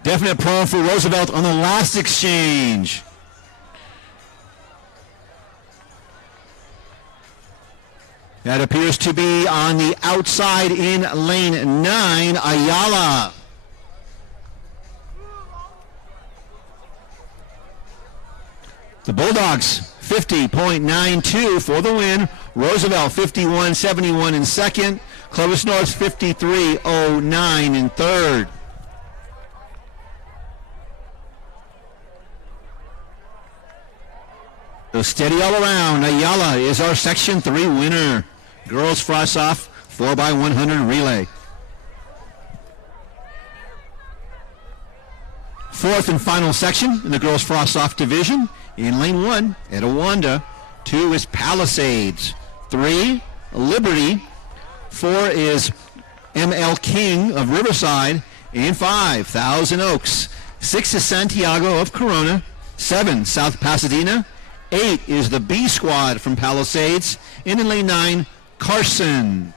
Definite pro for Roosevelt on the last exchange. That appears to be on the outside in lane 9, Ayala. The Bulldogs 50.92 for the win. Roosevelt 51.71 in second. Clovis North 53.09 in third. steady all around. Ayala is our Section 3 winner. Girls frost-off 4x100 relay. Fourth and final section in the girls frost-off division. In lane 1, Etowanda. 2 is Palisades. 3, Liberty. 4 is ML King of Riverside. And 5, Thousand Oaks. 6 is Santiago of Corona. 7, South Pasadena. 8 is the B Squad from Palisades. And in lane 9, Carson.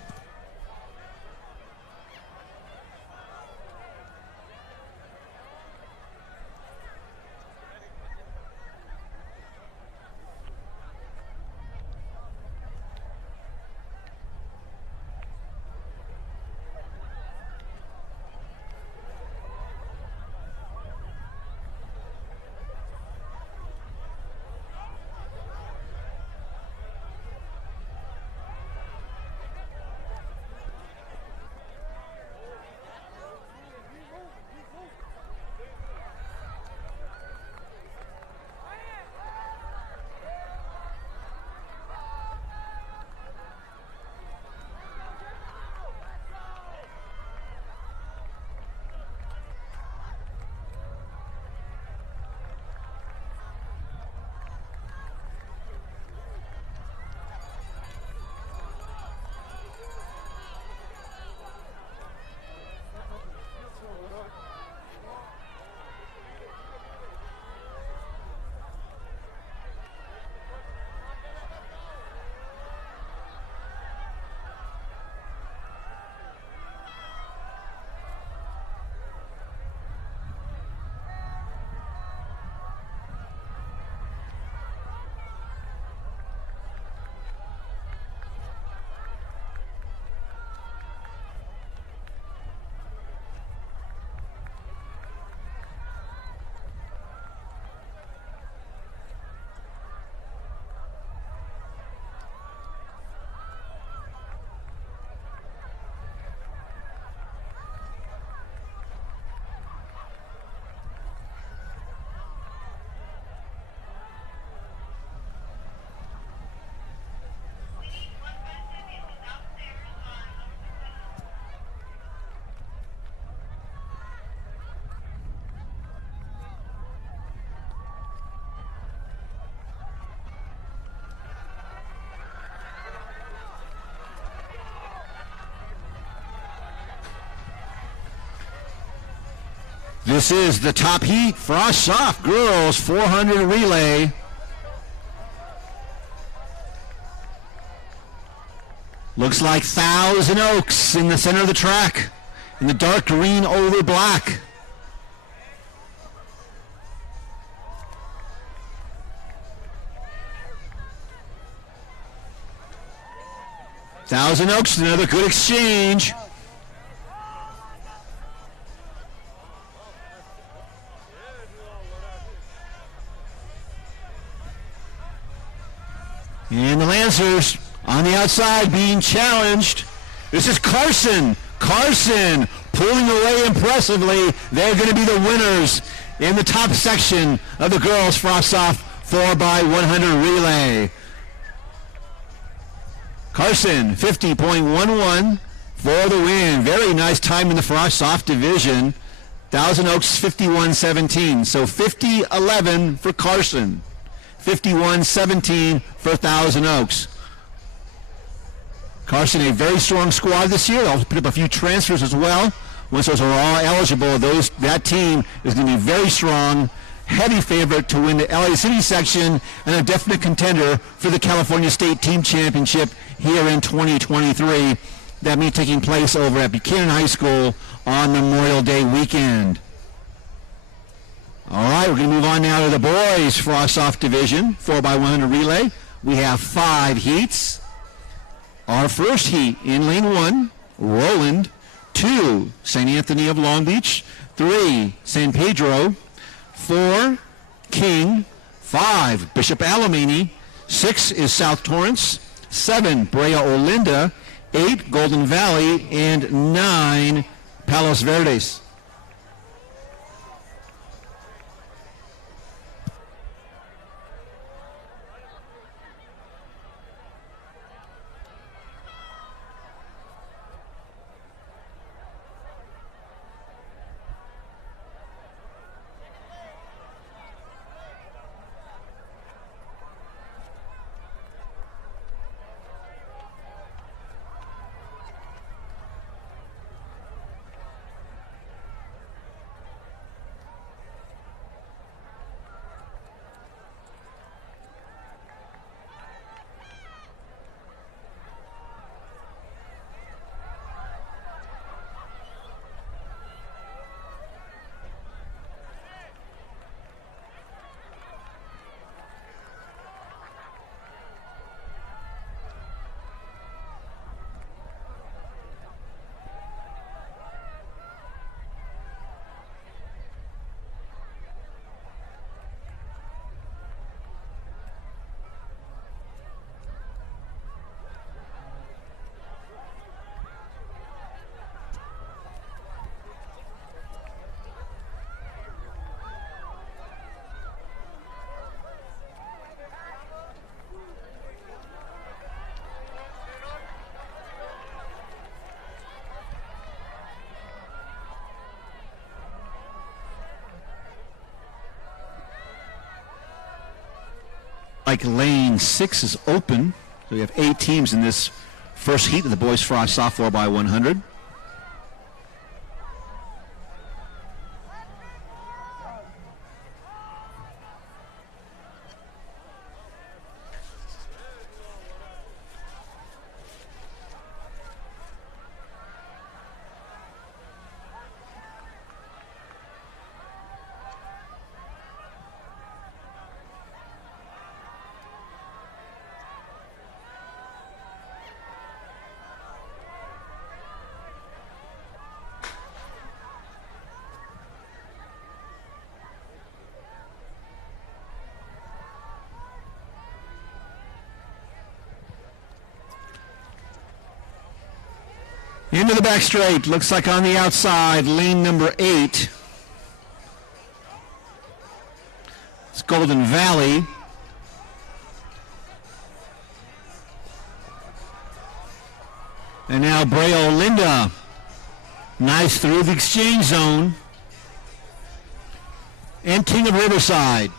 This is the top heat, frost-off girls 400 relay. Looks like Thousand Oaks in the center of the track in the dark green over black. Thousand Oaks, another good exchange. And the Lancers on the outside being challenged. This is Carson. Carson pulling away impressively. They're going to be the winners in the top section of the girls frost-off 4x100 relay. Carson 50.11 for the win. Very nice time in the frost-off division. Thousand Oaks 51.17. So 50-11 for Carson. 51-17 for Thousand Oaks. Carson, a very strong squad this year. They'll put up a few transfers as well. Once those are all eligible, that team is going to be very strong. Heavy favorite to win the LA City section and a definite contender for the California State Team Championship here in 2023. That means taking place over at Buchanan High School on Memorial Day weekend. All right, we're going to move on now to the boys frost-off division, 4x100 relay. We have 5 heats. Our first heat in lane 1, Roland. 2, St. Anthony of Long Beach. 3, San Pedro. 4, King. 5, Bishop Alamany. 6 is South Torrance. 7, Brea Olinda. 8, Golden Valley. And 9, Palos Verdes. like lane 6 is open. So we have 8 teams in this first heat of the boys frosh soft 4x100. Into the back straight, looks like on the outside, lane number 8. It's Golden Valley. And now Brea Olinda. Nice through the exchange zone. And King of Riverside.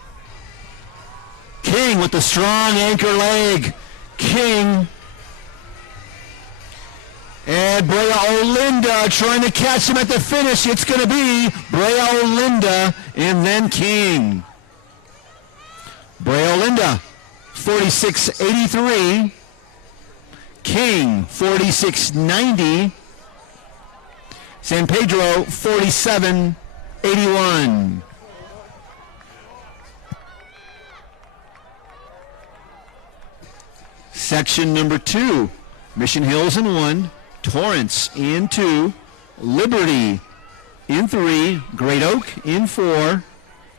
King with the strong anchor leg. King. And Brea Olinda trying to catch him at the finish. It's going to be Brea Olinda and then King. Brea Olinda, 46.83. King, 46.90. San Pedro, 47.81. Section number 2, Mission Hills in 1. Torrance in 2, Liberty in 3, Great Oak in 4,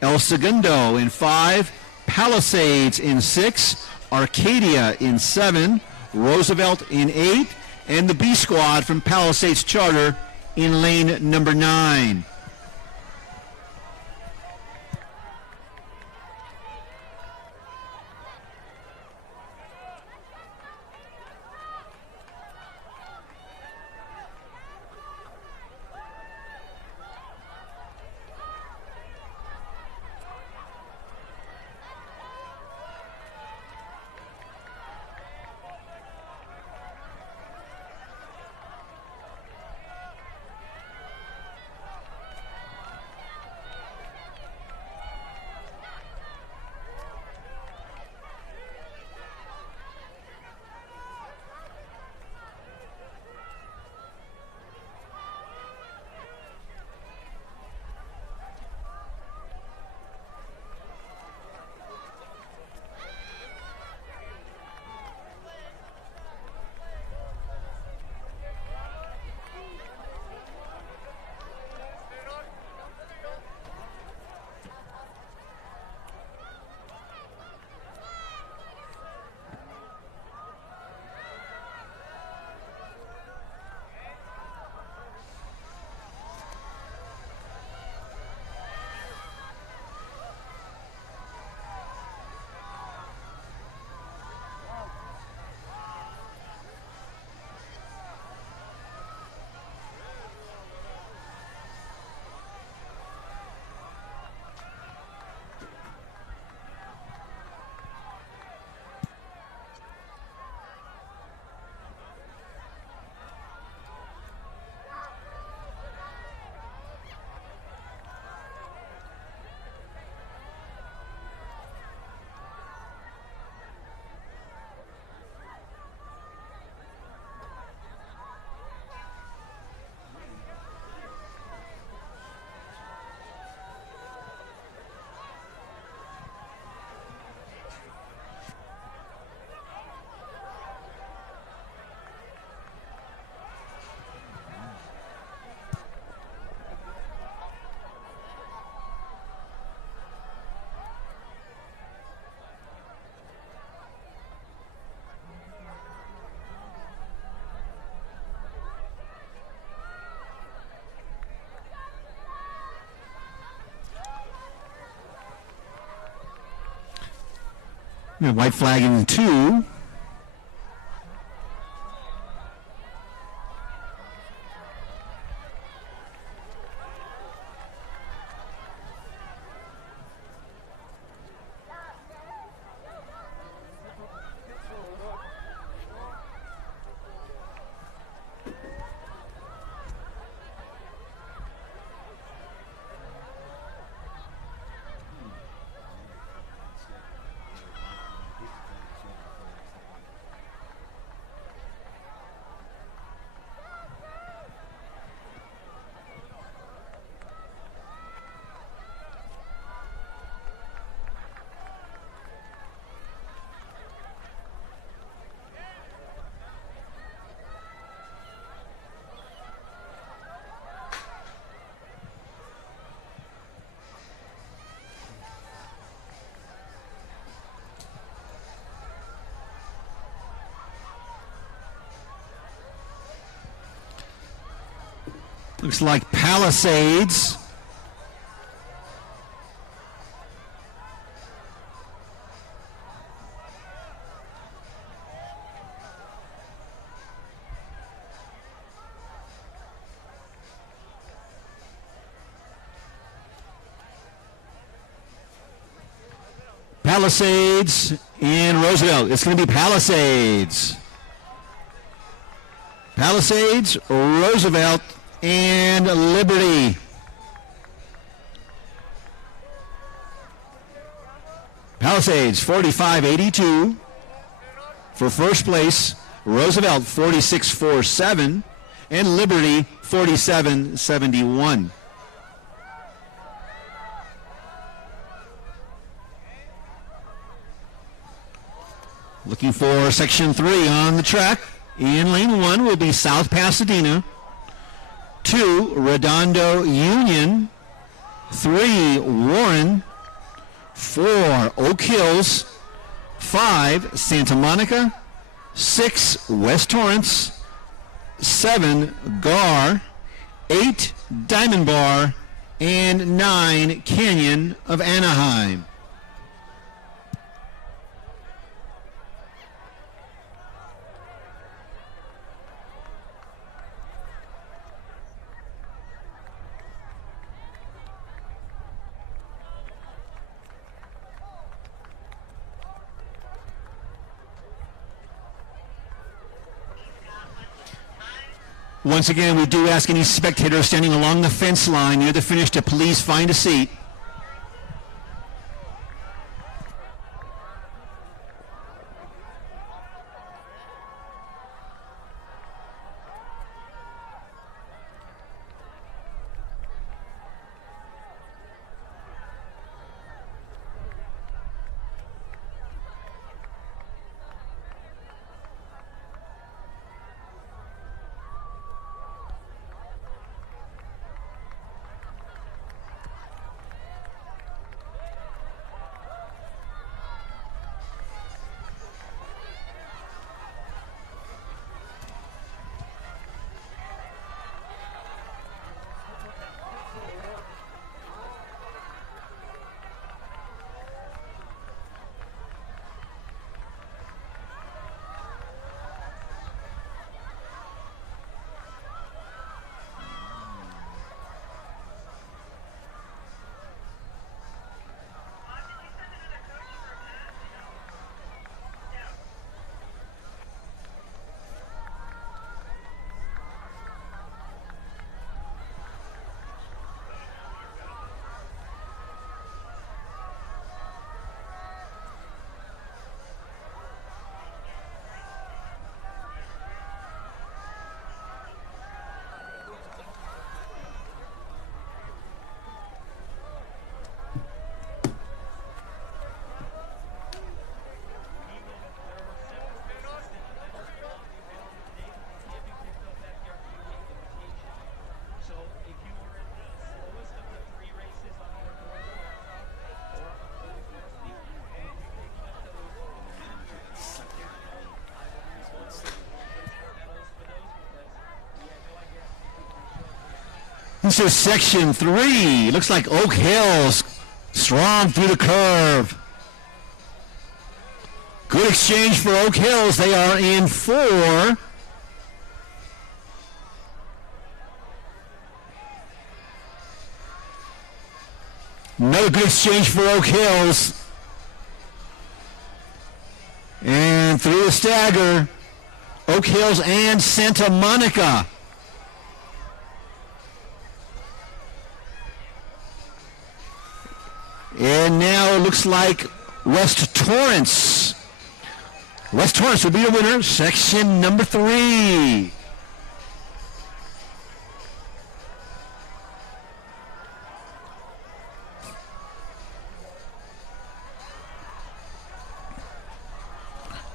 El Segundo in 5, Palisades in 6, Arcadia in 7, Roosevelt in 8, and the B Squad from Palisades Charter in lane number 9. White flag in 2. Looks like Palisades. Palisades in Roosevelt. It's going to be Palisades. Palisades, Roosevelt, and Liberty. Palisades 45.82 for first place. Roosevelt 46.47 and Liberty 47.71. Looking for section 3 on the track. In lane 1 will be South Pasadena. 2, Redondo Union. 3, Warren. 4, Oak Hills. 5, Santa Monica. 6, West Torrance. 7, Gar. 8, Diamond Bar. And 9, Canyon of Anaheim. Once again, we do ask any spectators standing along the fence line near the finish to please find a seat. This is section 3. Looks like Oak Hills strong through the curve. Good exchange for Oak Hills. They are in 4. Another good exchange for Oak Hills. And through the stagger, Oak Hills and Santa Monica. And now it looks like West Torrance. West Torrance will be the winner, section number 3.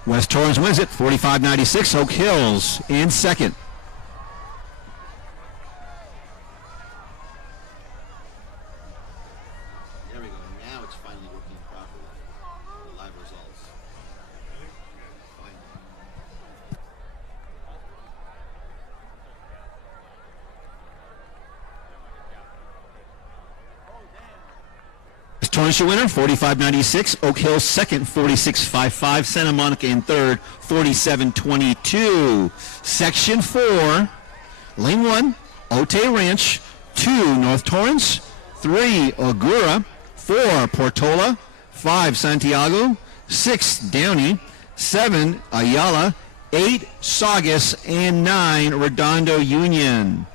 West Torrance wins it, 45.96. Oak Hills in second. There we go. Now it's finally working properly. The live results. Finally. Torrance your winner, 45.96. Oak Hill second, 46.55. Santa Monica in third, 47.22. Section 4, Lane 1, Otay Ranch. 2, North Torrance. 3, Agoura. 4, Portola. 5, Santiago. 6, Downey. 7, Ayala. 8, Saugus. And 9, Redondo Union.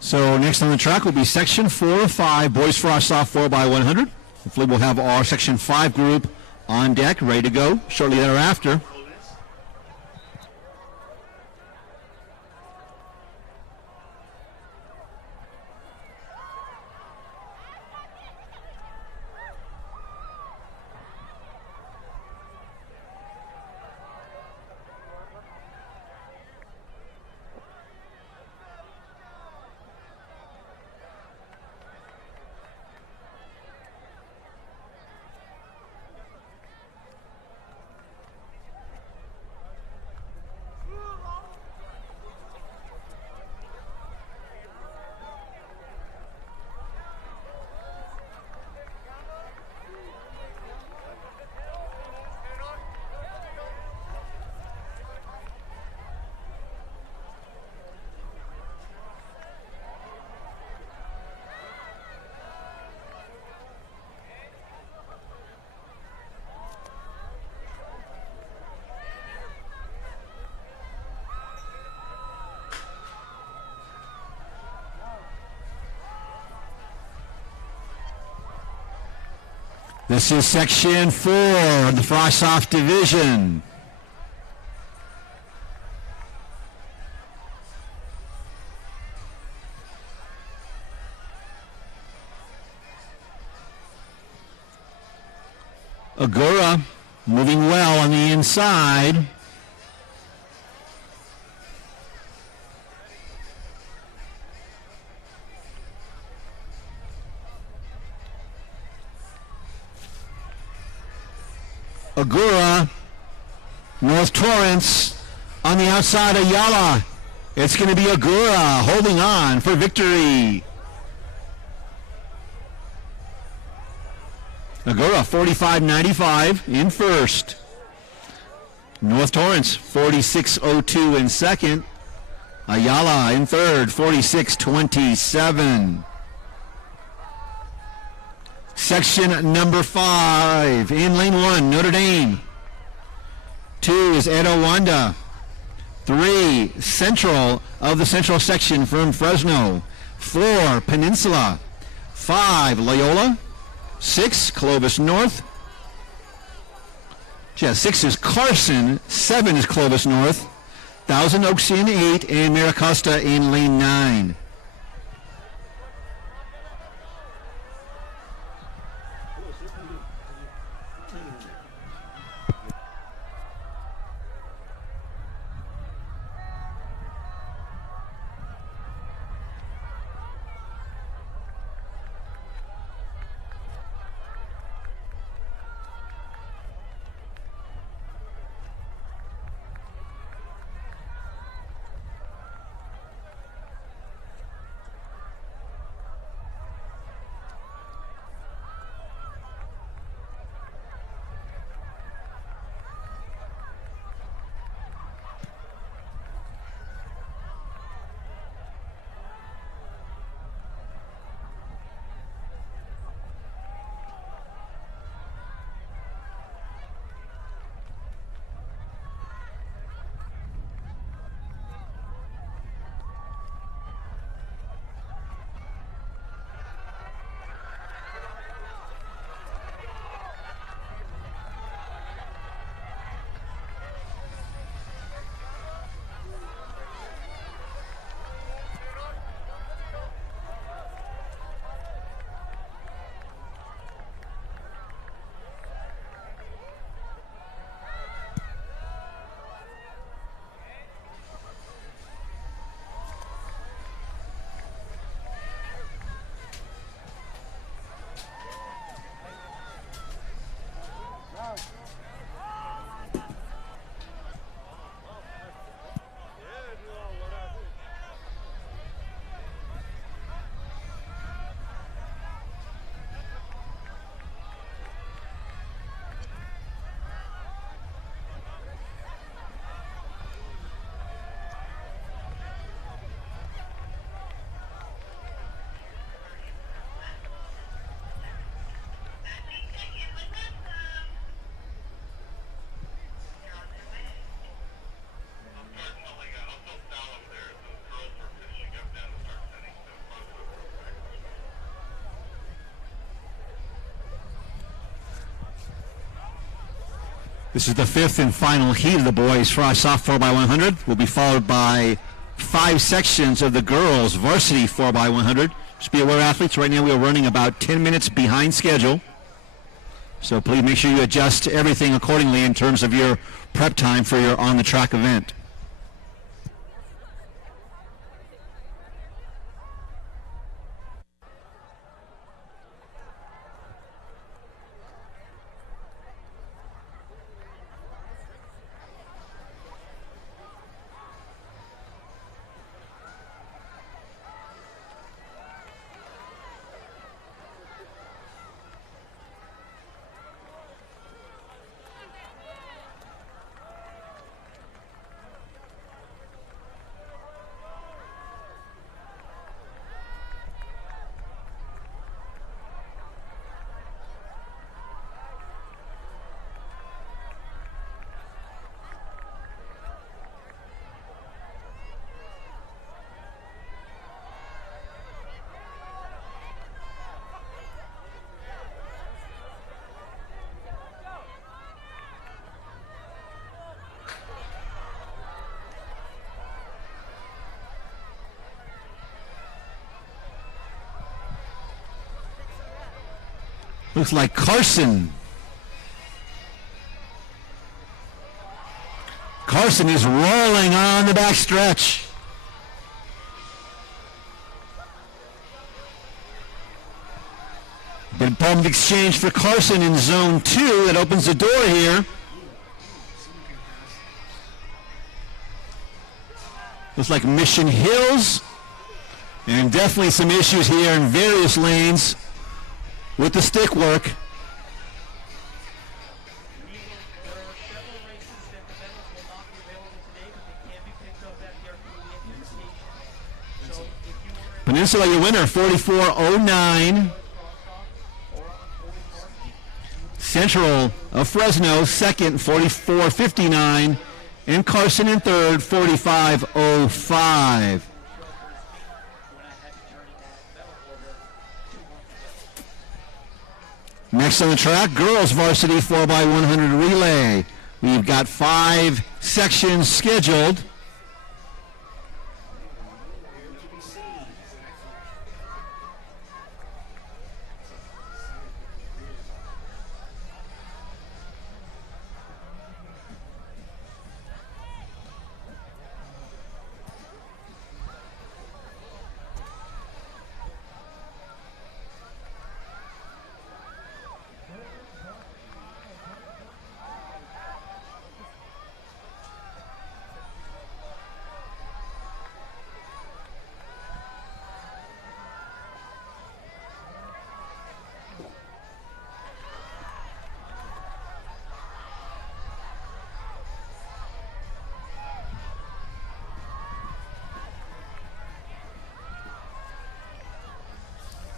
So next on the track will be Section 4 of 5, Boys Frost Off 4x100. Hopefully we'll have our Section 5 group on deck, ready to go shortly thereafter. This is Section 4 of the Frost-Off Division. Agoura moving well on the inside. Agoura, North Torrance on the outside, Ayala. It's going to be Agoura holding on for victory. Agoura 45.95 in first. North Torrance, 46.02 in second. Ayala in third, 46.27. Section number 5. In lane 1, Notre Dame. 2 is Etowanda. 3, Central of the Central section from Fresno. 4, Peninsula. 5, Loyola. 6, Clovis North. 6 is Carson. 7 is Clovis North. Thousand Oaks in 8 and Maricosta in lane 9. This is the 5th and final heat of the boys soft 4x100. Will be followed by 5 sections of the girls varsity 4x100. Just be aware, athletes, right now we are running about 10 minutes behind schedule. So please make sure you adjust everything accordingly in terms of your prep time for your on-the-track event. Looks like Carson. Carson is rolling on the back stretch. Big pump exchange for Carson in zone 2. That opens the door here. Looks like Mission Hills. And definitely some issues here in various lanes with the stick work. Peninsula, your winner, 44.09. Central of Fresno, second, 44.59. And Carson in third, 45.05. Next on the track, girls varsity 4x100 relay. We've got 5 sections scheduled.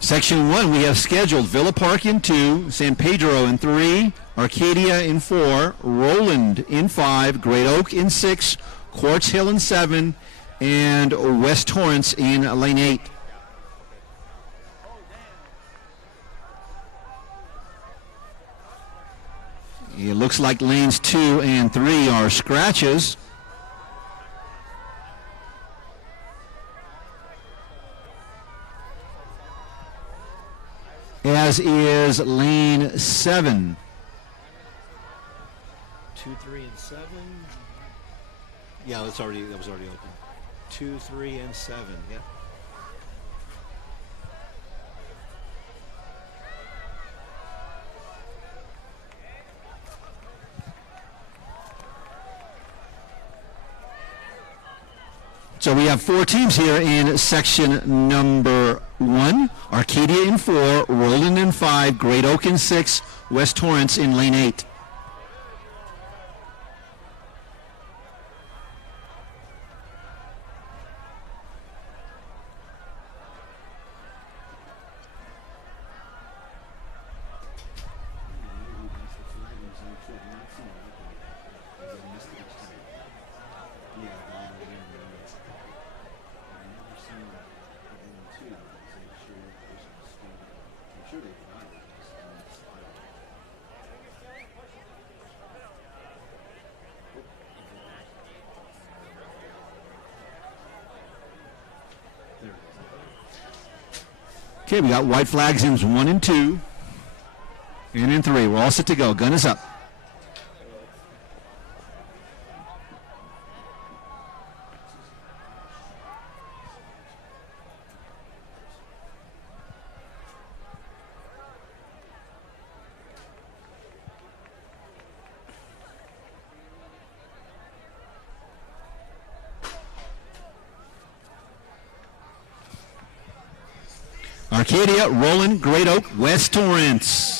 Section 1, we have scheduled Villa Park in 2, San Pedro in 3, Arcadia in 4, Roland in 5, Great Oak in 6, Quartz Hill in 7, and West Torrance in lane 8. It looks like lanes 2 and 3 are scratches. As is lane 7. 2, 3, and 7. Yeah, that was already open. 2, 3, and 7. Yeah. So we have 4 teams here in section number 1. Arcadia in 4, Roland in 5, Great Oak in 6, West Torrance in lane 8. Okay, we got white flags in 1 and 2, and in 3. We're all set to go. Gun is up. Arcadia, Roland, Great Oak, West Torrance.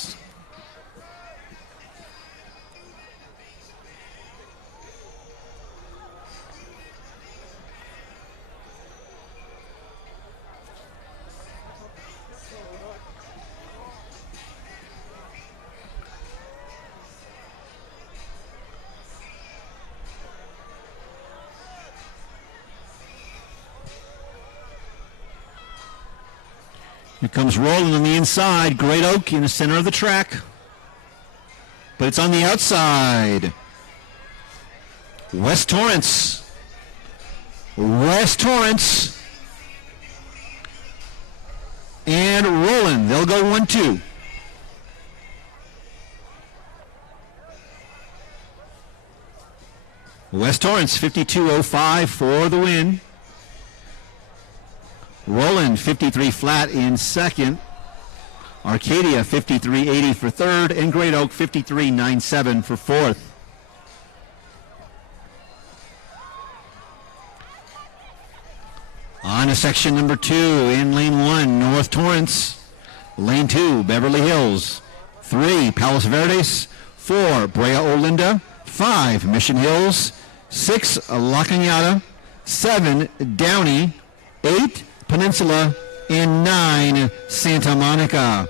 Here comes Roland on the inside. Great Oak in the center of the track. But it's on the outside. West Torrance. West Torrance. And Roland. They'll go 1-2. West Torrance 52.05 for the win. Roland 53 flat in second. Arcadia 53.80 for third, and Great Oak 53.97 for fourth. On to section number 2 in lane 1, North Torrance. Lane 2, Beverly Hills. 3, Palos Verdes. 4, Brea Olinda. 5, Mission Hills. 6, La Cañada. 7, Downey. 8, Peninsula, in 9, Santa Monica.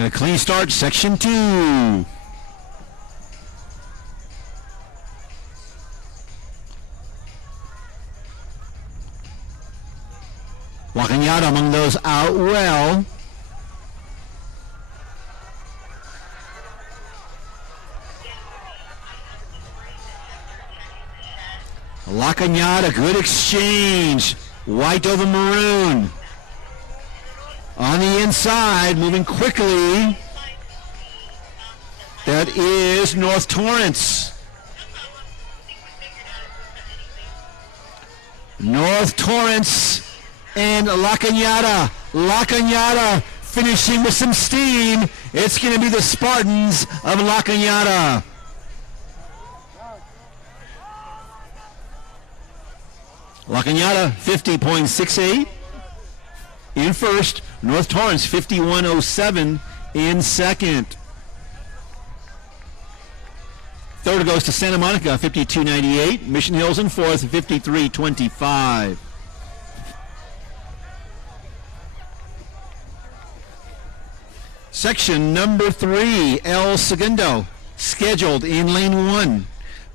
Got a clean start, section 2. La Cañada among those out well. La Cañada, good exchange. White over maroon. On the inside, moving quickly. That is North Torrance. North Torrance and La Cañada. La Cañada finishing with some steam. It's going to be the Spartans of La Cañada. La Cañada 50.68 in first. North Torrance 51.07 in second. Third goes to Santa Monica 52.98. Mission Hills in fourth 53.25. Section number 3, El Segundo, scheduled in lane 1.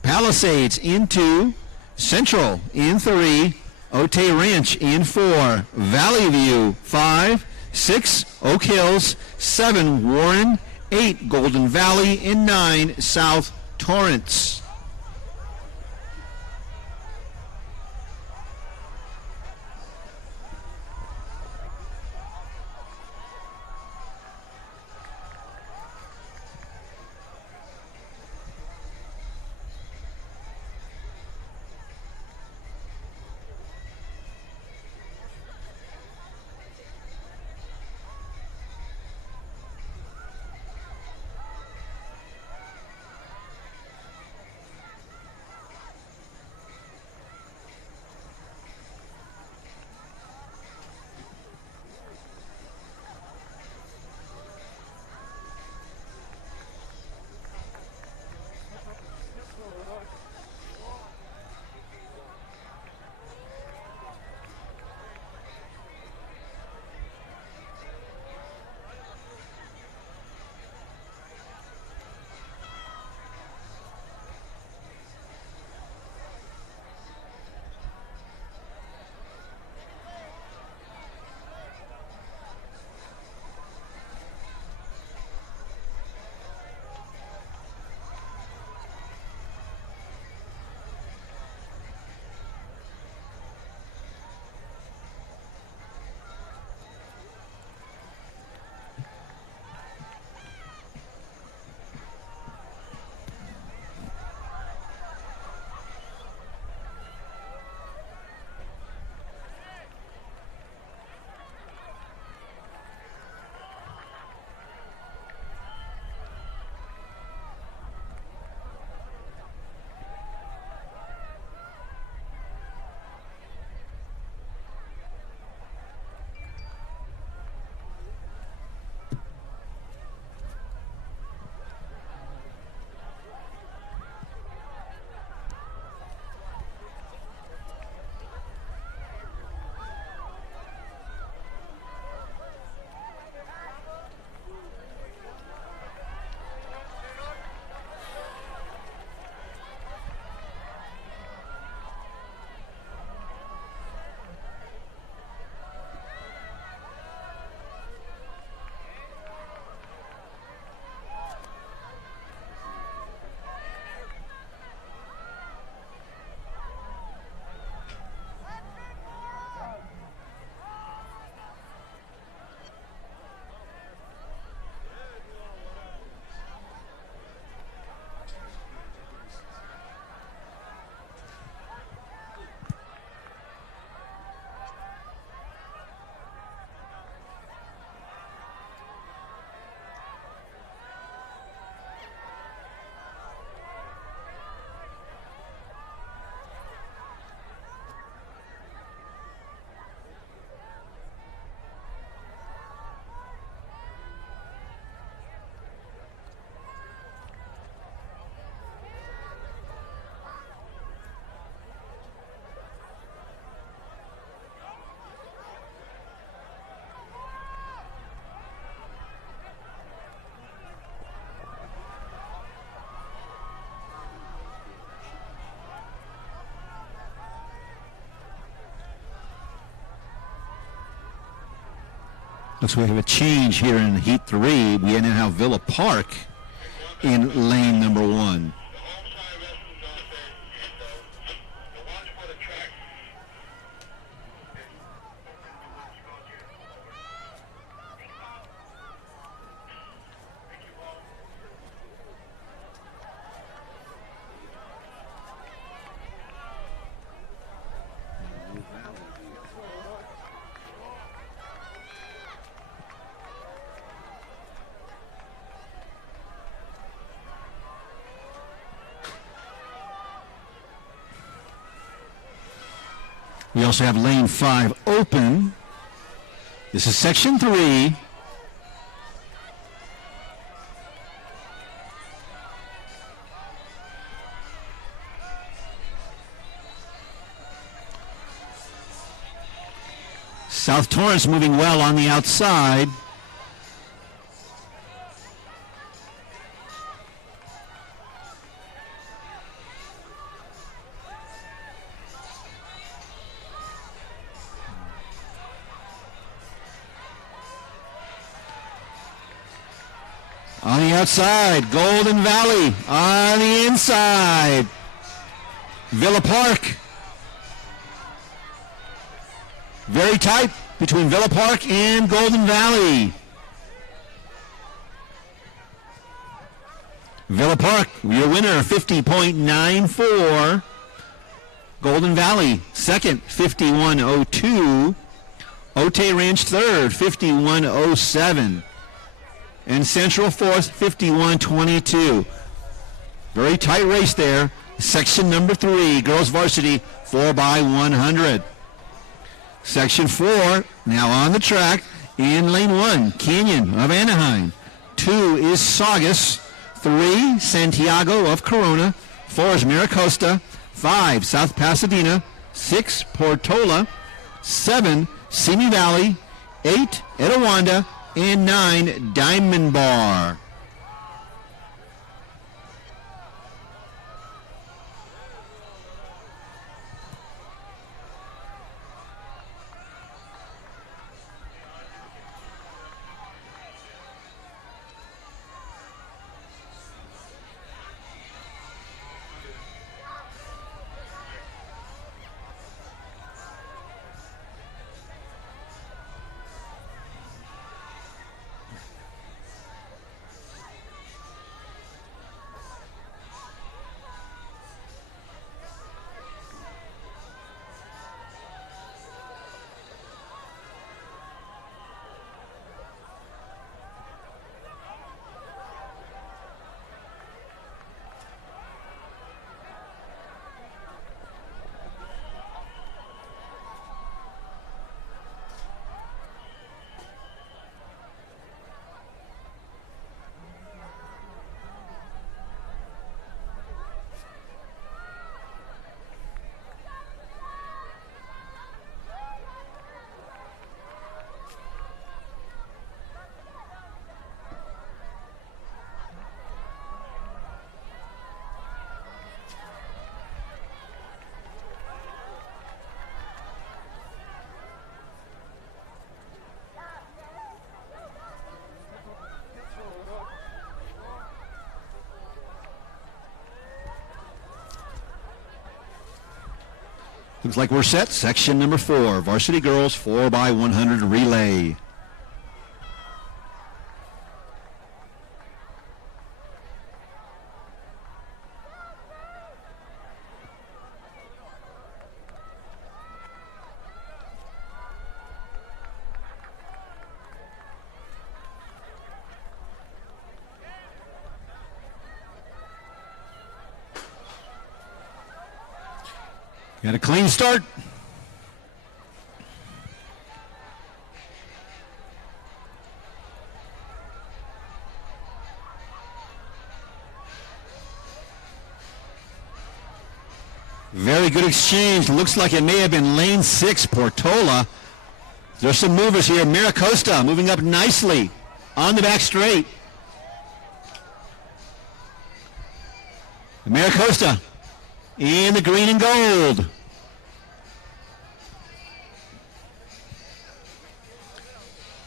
Palisades in 2. Central in 3. Otay Ranch in 4. Valley View 5. 6. Oak Hills. 7. Warren. 8. Golden Valley. And 9. South Torrance. Looks like we have a change here in Heat 3. We now have Villa Park in lane number 1. We also have lane 5 open. This is section 3. South Torrance moving well on the outside. On the outside, Golden Valley. On the inside, Villa Park. Very tight between Villa Park and Golden Valley. Villa Park, your winner, 50.94. Golden Valley, second, 51.02. Otay Ranch, third, 51.07. And Central, fourth, 51.22. Very tight race there. Section number 3, girls varsity, 4x100. Section 4, now on the track in lane 1, Canyon of Anaheim. 2 is Saugus. 3, Santiago of Corona. 4 is Maricosta. 5, South Pasadena. 6, Portola. 7, Simi Valley. 8, Etiwanda. And 9, Diamond Bar. Looks like we're set. Section number 4, varsity girls 4x100 relay. Got a clean start. Very good exchange. Looks like it may have been lane 6, Portola. There's some movers here. Maricosta moving up nicely on the back straight. Maricosta in the green and gold.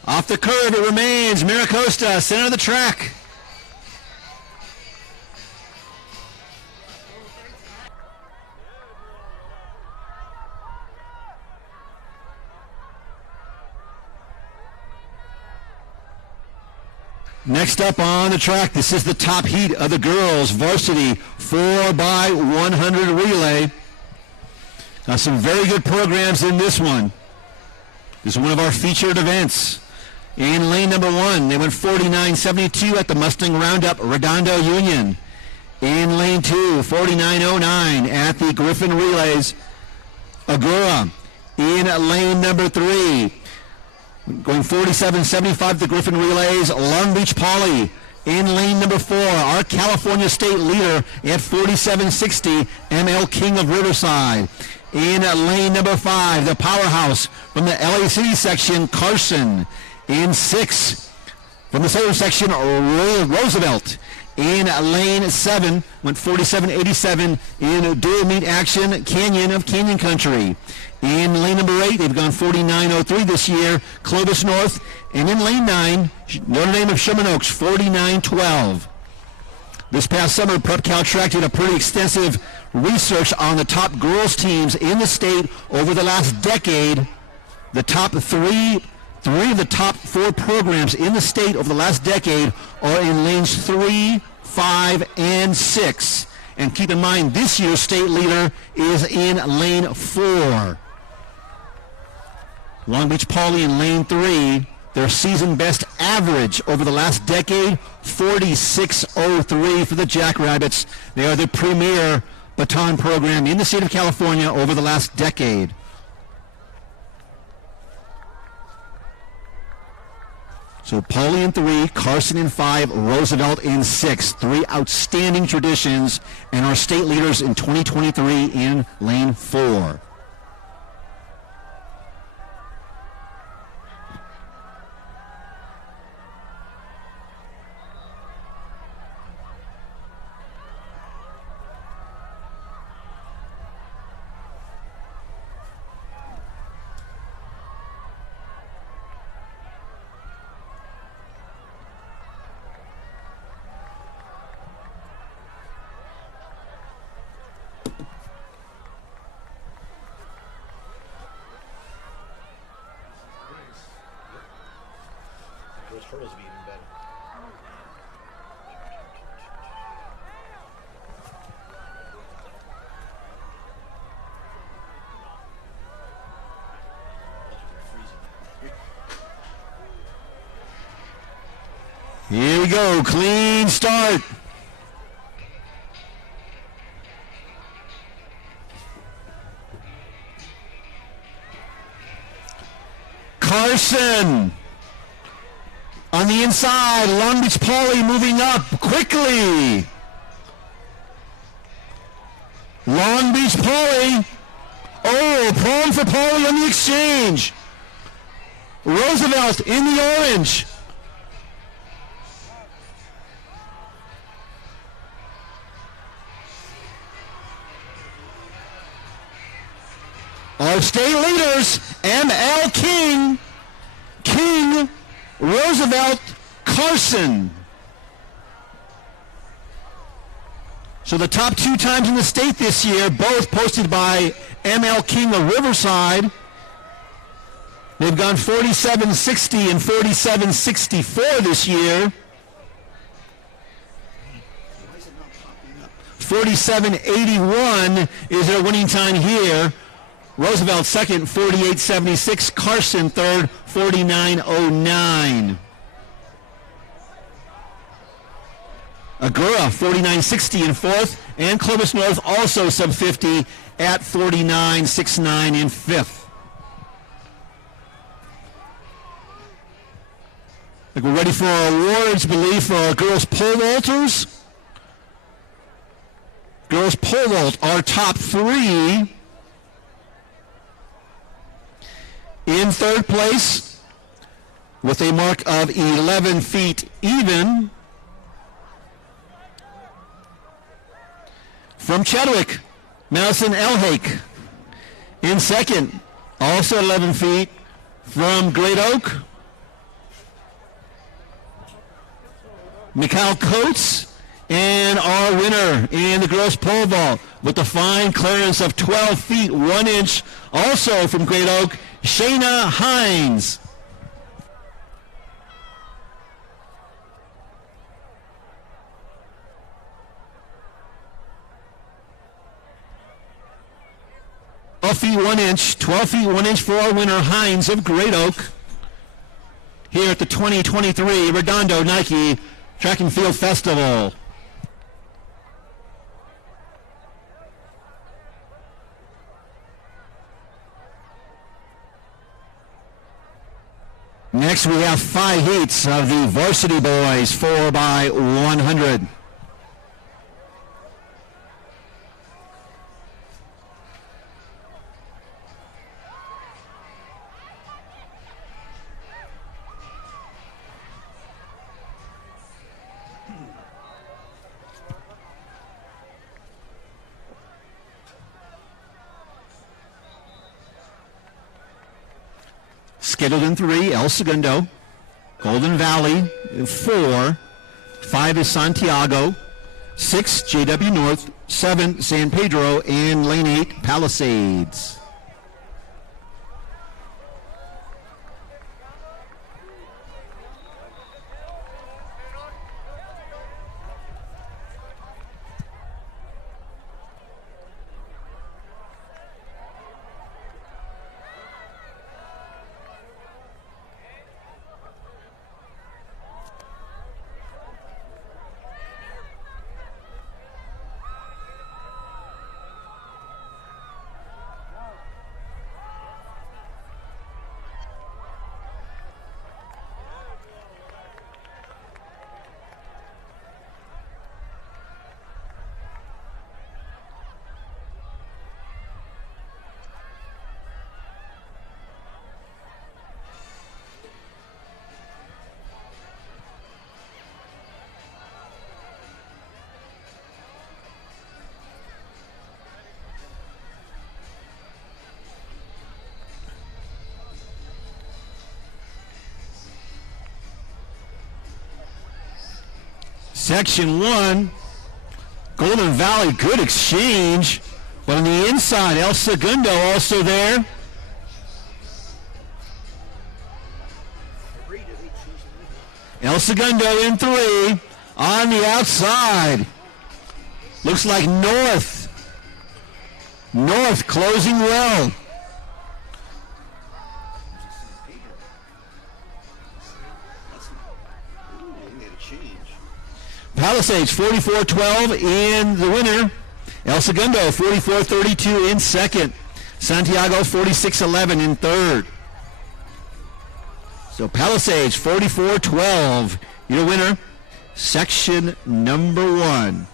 Off the curve it remains. Maricosta, center of the track. Next up on the track, this is the top heat of the girls varsity 4x100 relay. Now some very good programs in this one. This is one of our featured events. In lane number 1, they went 49.72 at the Mustang Roundup Redondo Union. In lane 2, 49.09 at the Griffin Relays Agora. In lane number 3, going 47.75 the Griffin Relays, Long Beach Poly. In lane number 4, our California State leader at 47.60, ML King of Riverside. In lane number 5, the powerhouse from the LA City section, Carson. In 6, from the Southern section, Roosevelt. In lane 7, went 47.87 in dual meet action, Canyon of Canyon Country. In lane number 8, they've gone 49.03 this year, Clovis North. And in lane 9, Notre Dame of Sherman Oaks, 49.12. This past summer, Prep Cal Track did a pretty extensive research on the top girls teams in the state over the last decade. The top three of the top 4 programs in the state over the last decade are in lanes 3, 5, and 6. And keep in mind, this year's state leader is in lane 4. Long Beach Poly in lane 3, their season best average over the last decade, 46.03 for the Jackrabbits. They are the premier baton program in the state of California over the last decade. So Poly in 3, Carson in 5, Roosevelt in 6. 3 outstanding traditions, and our state leaders in 2023 in lane 4. Hers be even better. Here we go, clean start. Carson on the inside, Long Beach Poly moving up quickly. Long Beach Poly. Oh, problem for Poly on the exchange. Roosevelt in the orange. Our state leaders, ML King, Roosevelt, Carson. So the top 2 times in the state this year, both posted by ML King of Riverside. They've gone 47.60 and 47.64 this year. 47.81 is their winning time here. Roosevelt second, 48.76. Carson third, 49.09. Agura, 49.60 in fourth. And Clovis North also sub 50 at 49.69 in fifth. I think we're ready for our awards, believe, for our girls pole vaulters. Girls pole vault, our top 3. In third place, with a mark of 11 feet even, from Chadwick, Madison Elhake. In second, also 11 feet, from Great Oak, Mikhail Coates, and our winner in the girls pole vault with the fine clearance of 12 feet 1 inch, also from Great Oak, Shayna Hines. Twelve feet 1 inch for our winner, Hines of Great Oak, here at the 2023 Redondo Nike Track and Field Festival. Next, we have 5 heats of the varsity boys 4x100. Scheduled in 3, El Segundo. Golden Valley, 4. 5 is Santiago. 6, JW North. 7, San Pedro. And lane 8, Palisades. Section 1, Golden Valley, good exchange. But on the inside, El Segundo also there. El Segundo in 3. On the outside, looks like North. North closing well. Palisades 44-12 in the winner. El Segundo 44-32 in second. Santiago 46-11 in third. So Palisades 44-12, your winner, section number 1.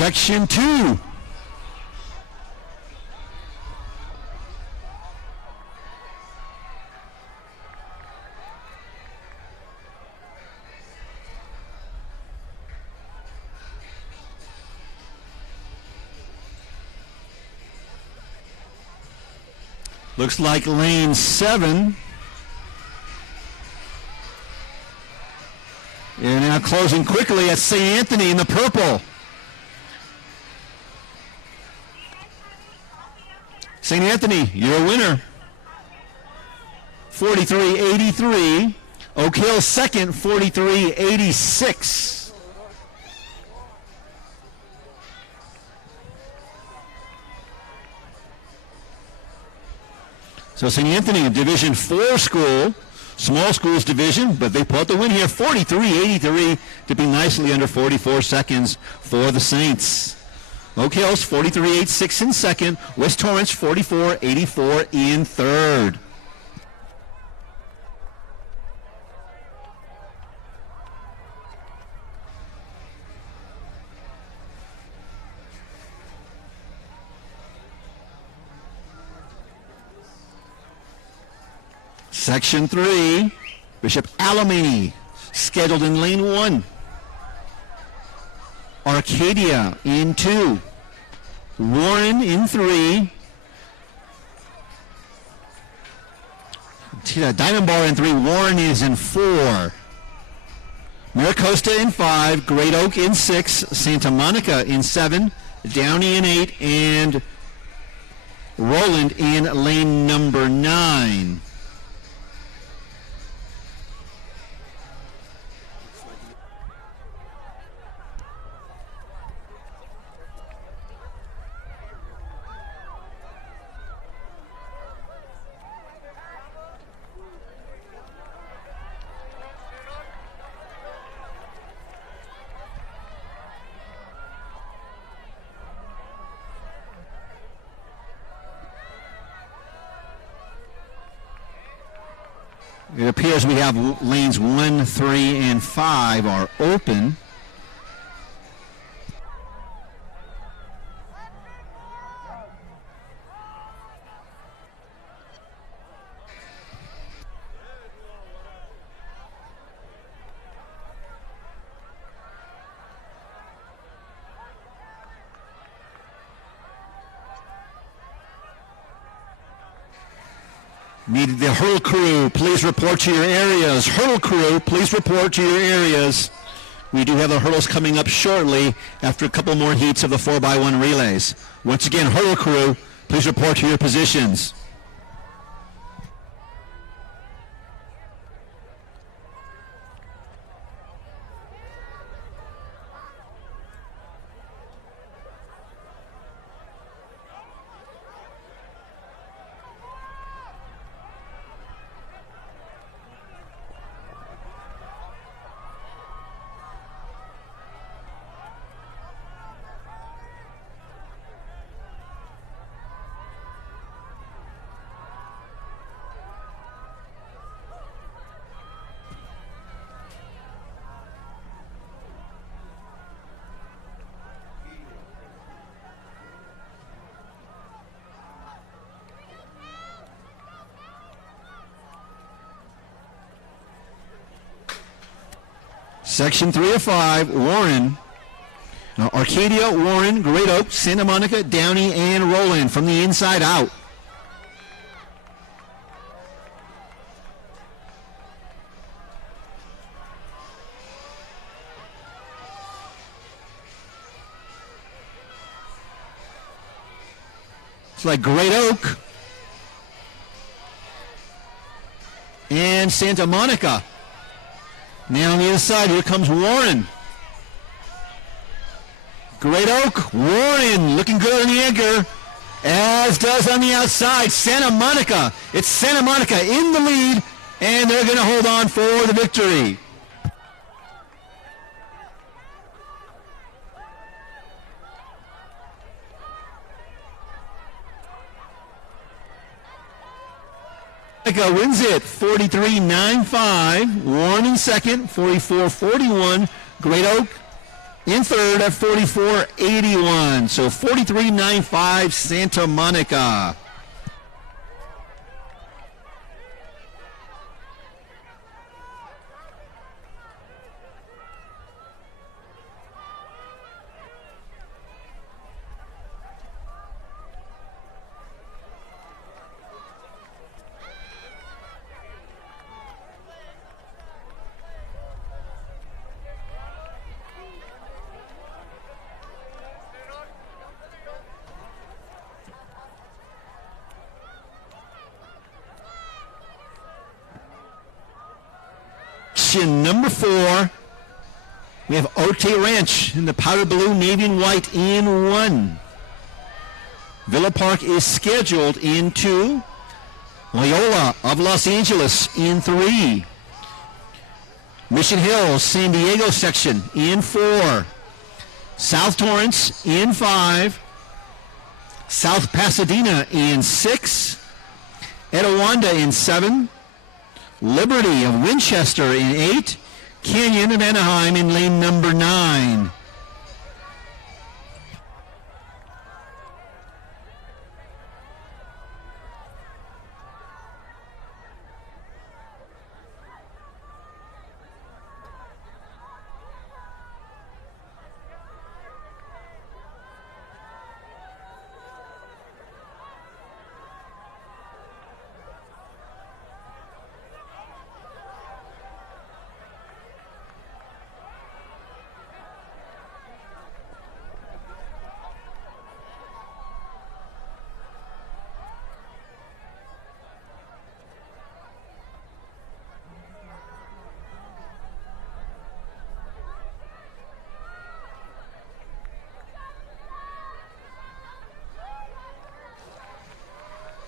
Section 2. Looks like lane 7. And now closing quickly at St. Anthony in the purple. St. Anthony, you're a winner. 43.83. Oak Hill second, 43.86. So St. Anthony, Division 4 school, small schools division, but they pulled the win here, 43.83, dipping nicely under 44 seconds for the Saints. Oak Hills, 43.86 in second. West Torrance, 44.84 in third. Section 3, Bishop Alamany, scheduled in lane 1. Arcadia in 2. Warren in 3. Diamond Bar in 3. Warren is in 4. Maricosta in 5. Great Oak in 6. Santa Monica in 7. Downey in 8. And Roland in lane number 9. It appears we have lanes 1, 3, and 5 are open. Need the hurdle crew, please report to your areas. Hurdle crew, please report to your areas. We do have the hurdles coming up shortly after a couple more heats of the 4x1 relays. Once again, hurdle crew, please report to your positions. Section 3 of 5, Warren, Arcadia, Warren, Great Oak, Santa Monica, Downey, and Roland from the inside out. It's like Great Oak and Santa Monica. Now on the other side, here comes Warren. Great Oak, Warren looking good on the anchor, as does on the outside Santa Monica. It's Santa Monica in the lead, and they're going to hold on for the victory. Monica wins it, 43.95. Warren in second, 44.41. Great Oak In third at 44.81. So 43.95 Santa Monica. Number 4, we have Otay Ranch in the powder blue, navy and white in 1. Villa Park is scheduled in 2. Loyola of Los Angeles in 3. Mission Hills, San Diego section in 4. South Torrance in 5. South Pasadena in 6. Etiwanda in 7. Liberty of Winchester in 8. Canyon of Anaheim in lane number 9.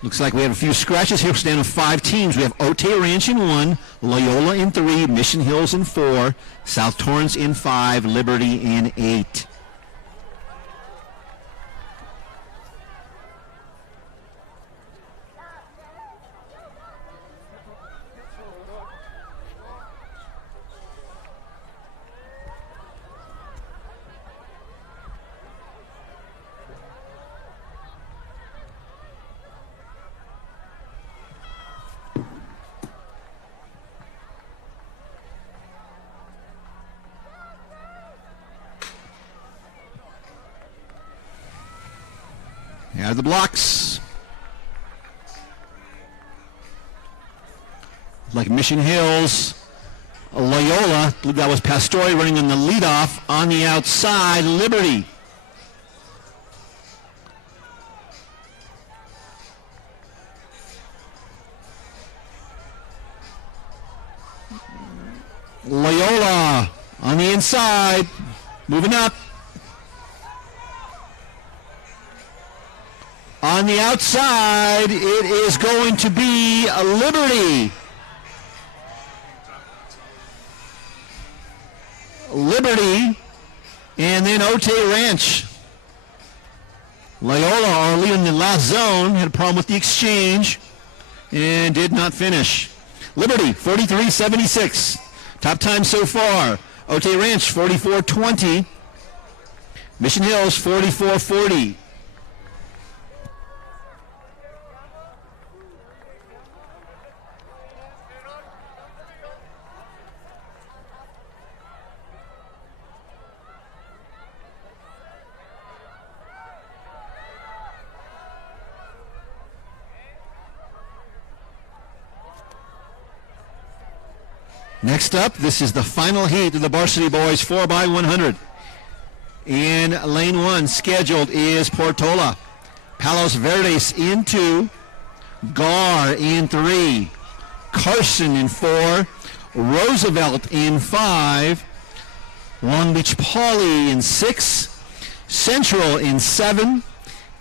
Looks like we have a few scratches here. Stand of 5 teams. We have Otay Ranch in 1, Loyola in 3, Mission Hills in 4, South Torrance in 5, Liberty in 8. Out of the blocks. Like Mission Hills, Loyola, I believe that was Pastore running in the leadoff. On the outside, Liberty. Loyola on the inside, moving up. On the outside, it is going to be a Liberty. Liberty, and then Otay Ranch. Loyola are leading the last zone, had a problem with the exchange, and did not finish. Liberty, 43.76. Top time so far. Otay Ranch, 44.20. Mission Hills, 44.40. Next up, this is the final heat of the Varsity Boys 4x100. In lane 1, scheduled is Portola. Palos Verdes in 2. Gar in 3. Carson in 4. Roosevelt in 5. Long Beach Poly in 6. Central in 7.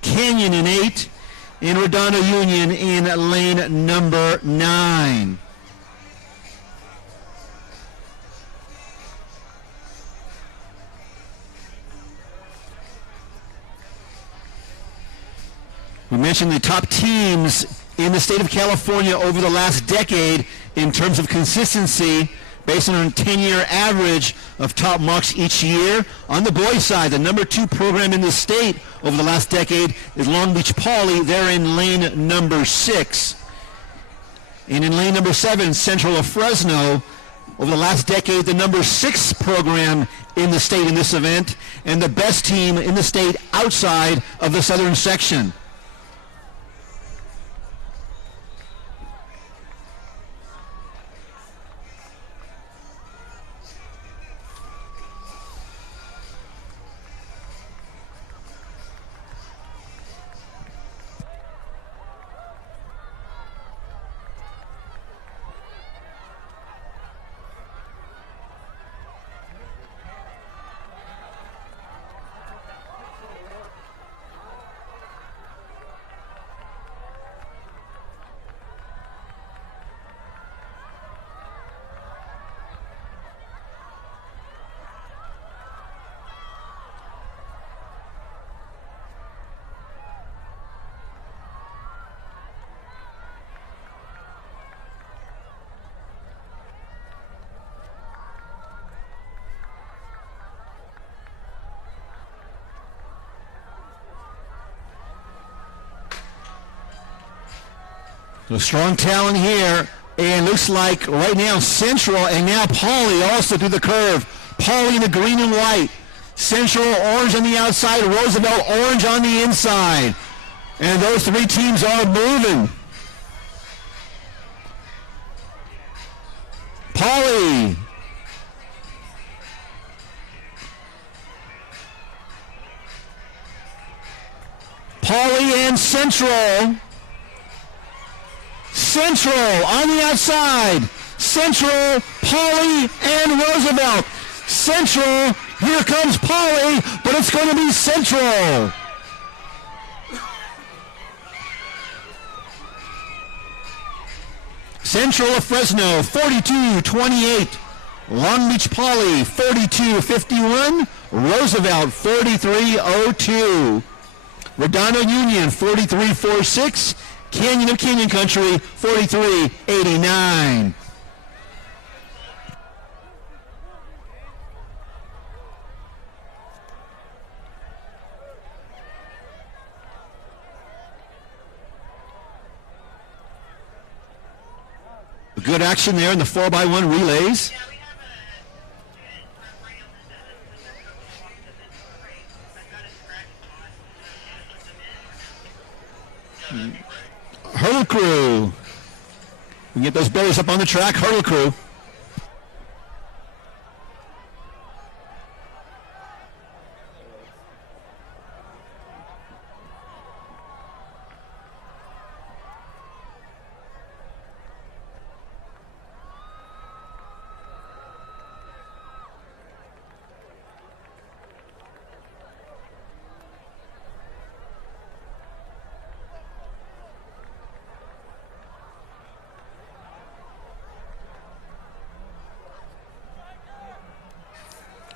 Canyon in 8. And Redondo Union in lane number 9. We mentioned the top teams in the state of California over the last decade in terms of consistency. based on a 10-year average of top marks each year. On the boys' side, the number 2 program in the state over the last decade is Long Beach Poly. They're in lane number 6. And in lane number 7, Central of Fresno, over the last decade, the number 6 program in the state in this event, and the best team in the state outside of the southern section. So strong talent here, and looks like right now Central and now Poly also through the curve. Poly in the green and white. Central orange on the outside, Roosevelt orange on the inside. And those 3 teams are moving. Poly. Poly and Central. Central on the outside. Central, Poly, and Roosevelt. Central, here comes Poly, but it's going to be Central. Central of Fresno, 42-28. Long Beach Poly, 42-51. Roosevelt, 43-02. Redondo Union, 43-46. Canyon of Canyon Country, 43-89. Good action there in the 4x1 relays. Hurdle crew. We can get those bellies up on the track. Hurdle crew.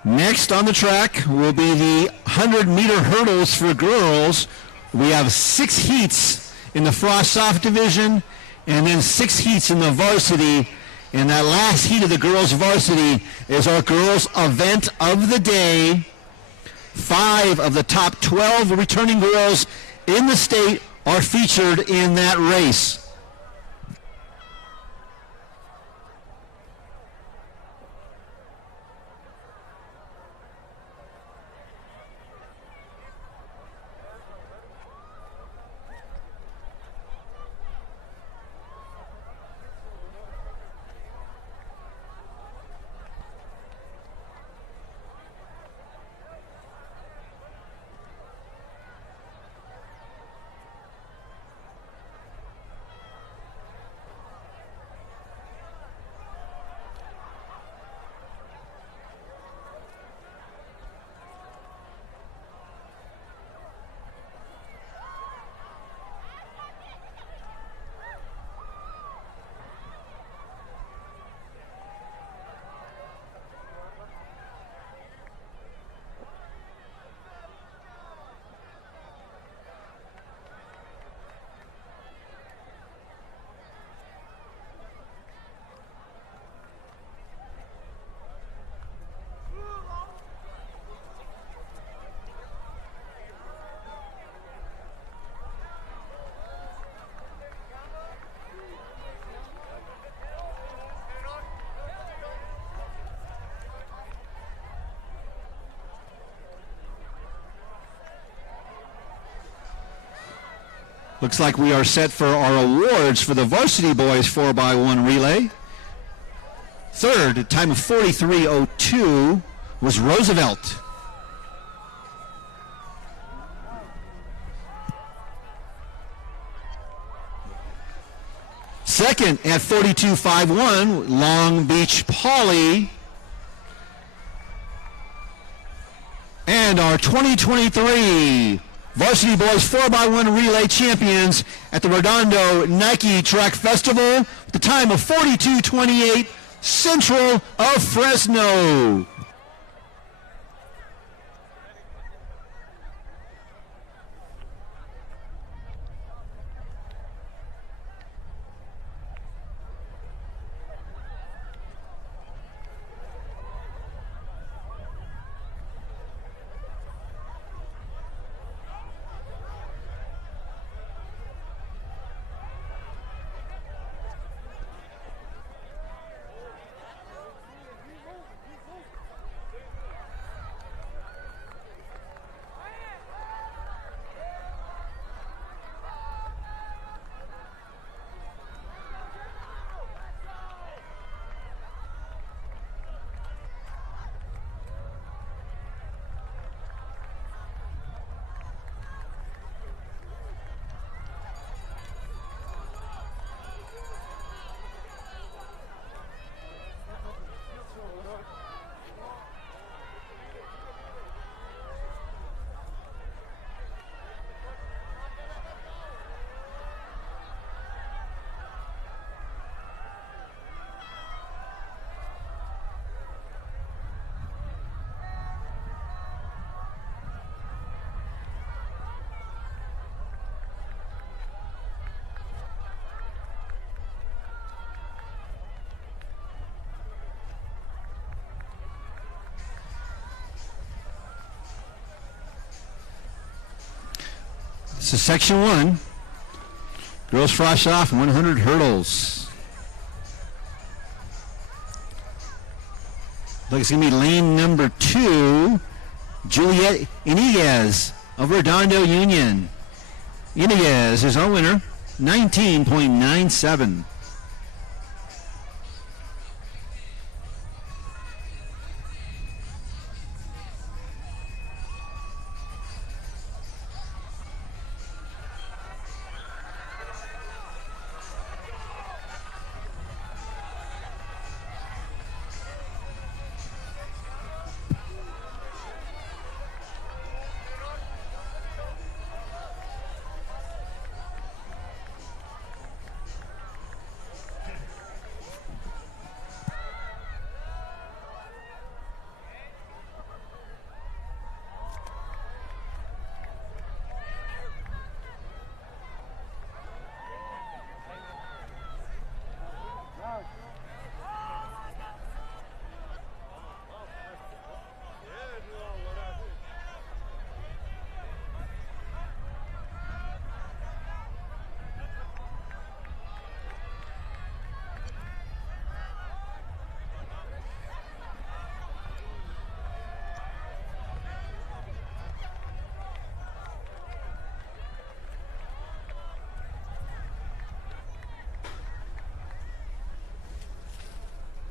Next on the track will be the 100-meter hurdles for girls. We have 6 heats in the Frost Soft division and then 6 heats in the varsity. And that last heat of the girls varsity is our girls event of the day. 5 of the top 12 returning girls in the state are featured in that race. Looks like we are set for our awards for the varsity boys 4x1 relay. Third, at time of 43:02, was Roosevelt. Second, at 42:51, Long Beach Pauley. And our 2023 Varsity Boys 4x1 Relay Champions at the Redondo Nike Track Festival with the time of 42:28, Central of Fresno. This is section 1. Girls frosh off 100 hurdles. Looks like it's going to be lane number 2, Juliet Iniguez of Redondo Union. Iniguez is our winner, 19.97.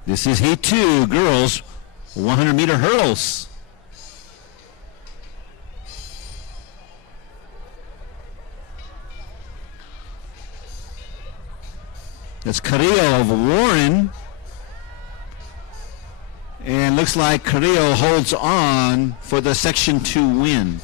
This is heat 2, girls, 100-meter hurdles. That's Carrillo of Warren. And looks like Carrillo holds on for the Section 2 win.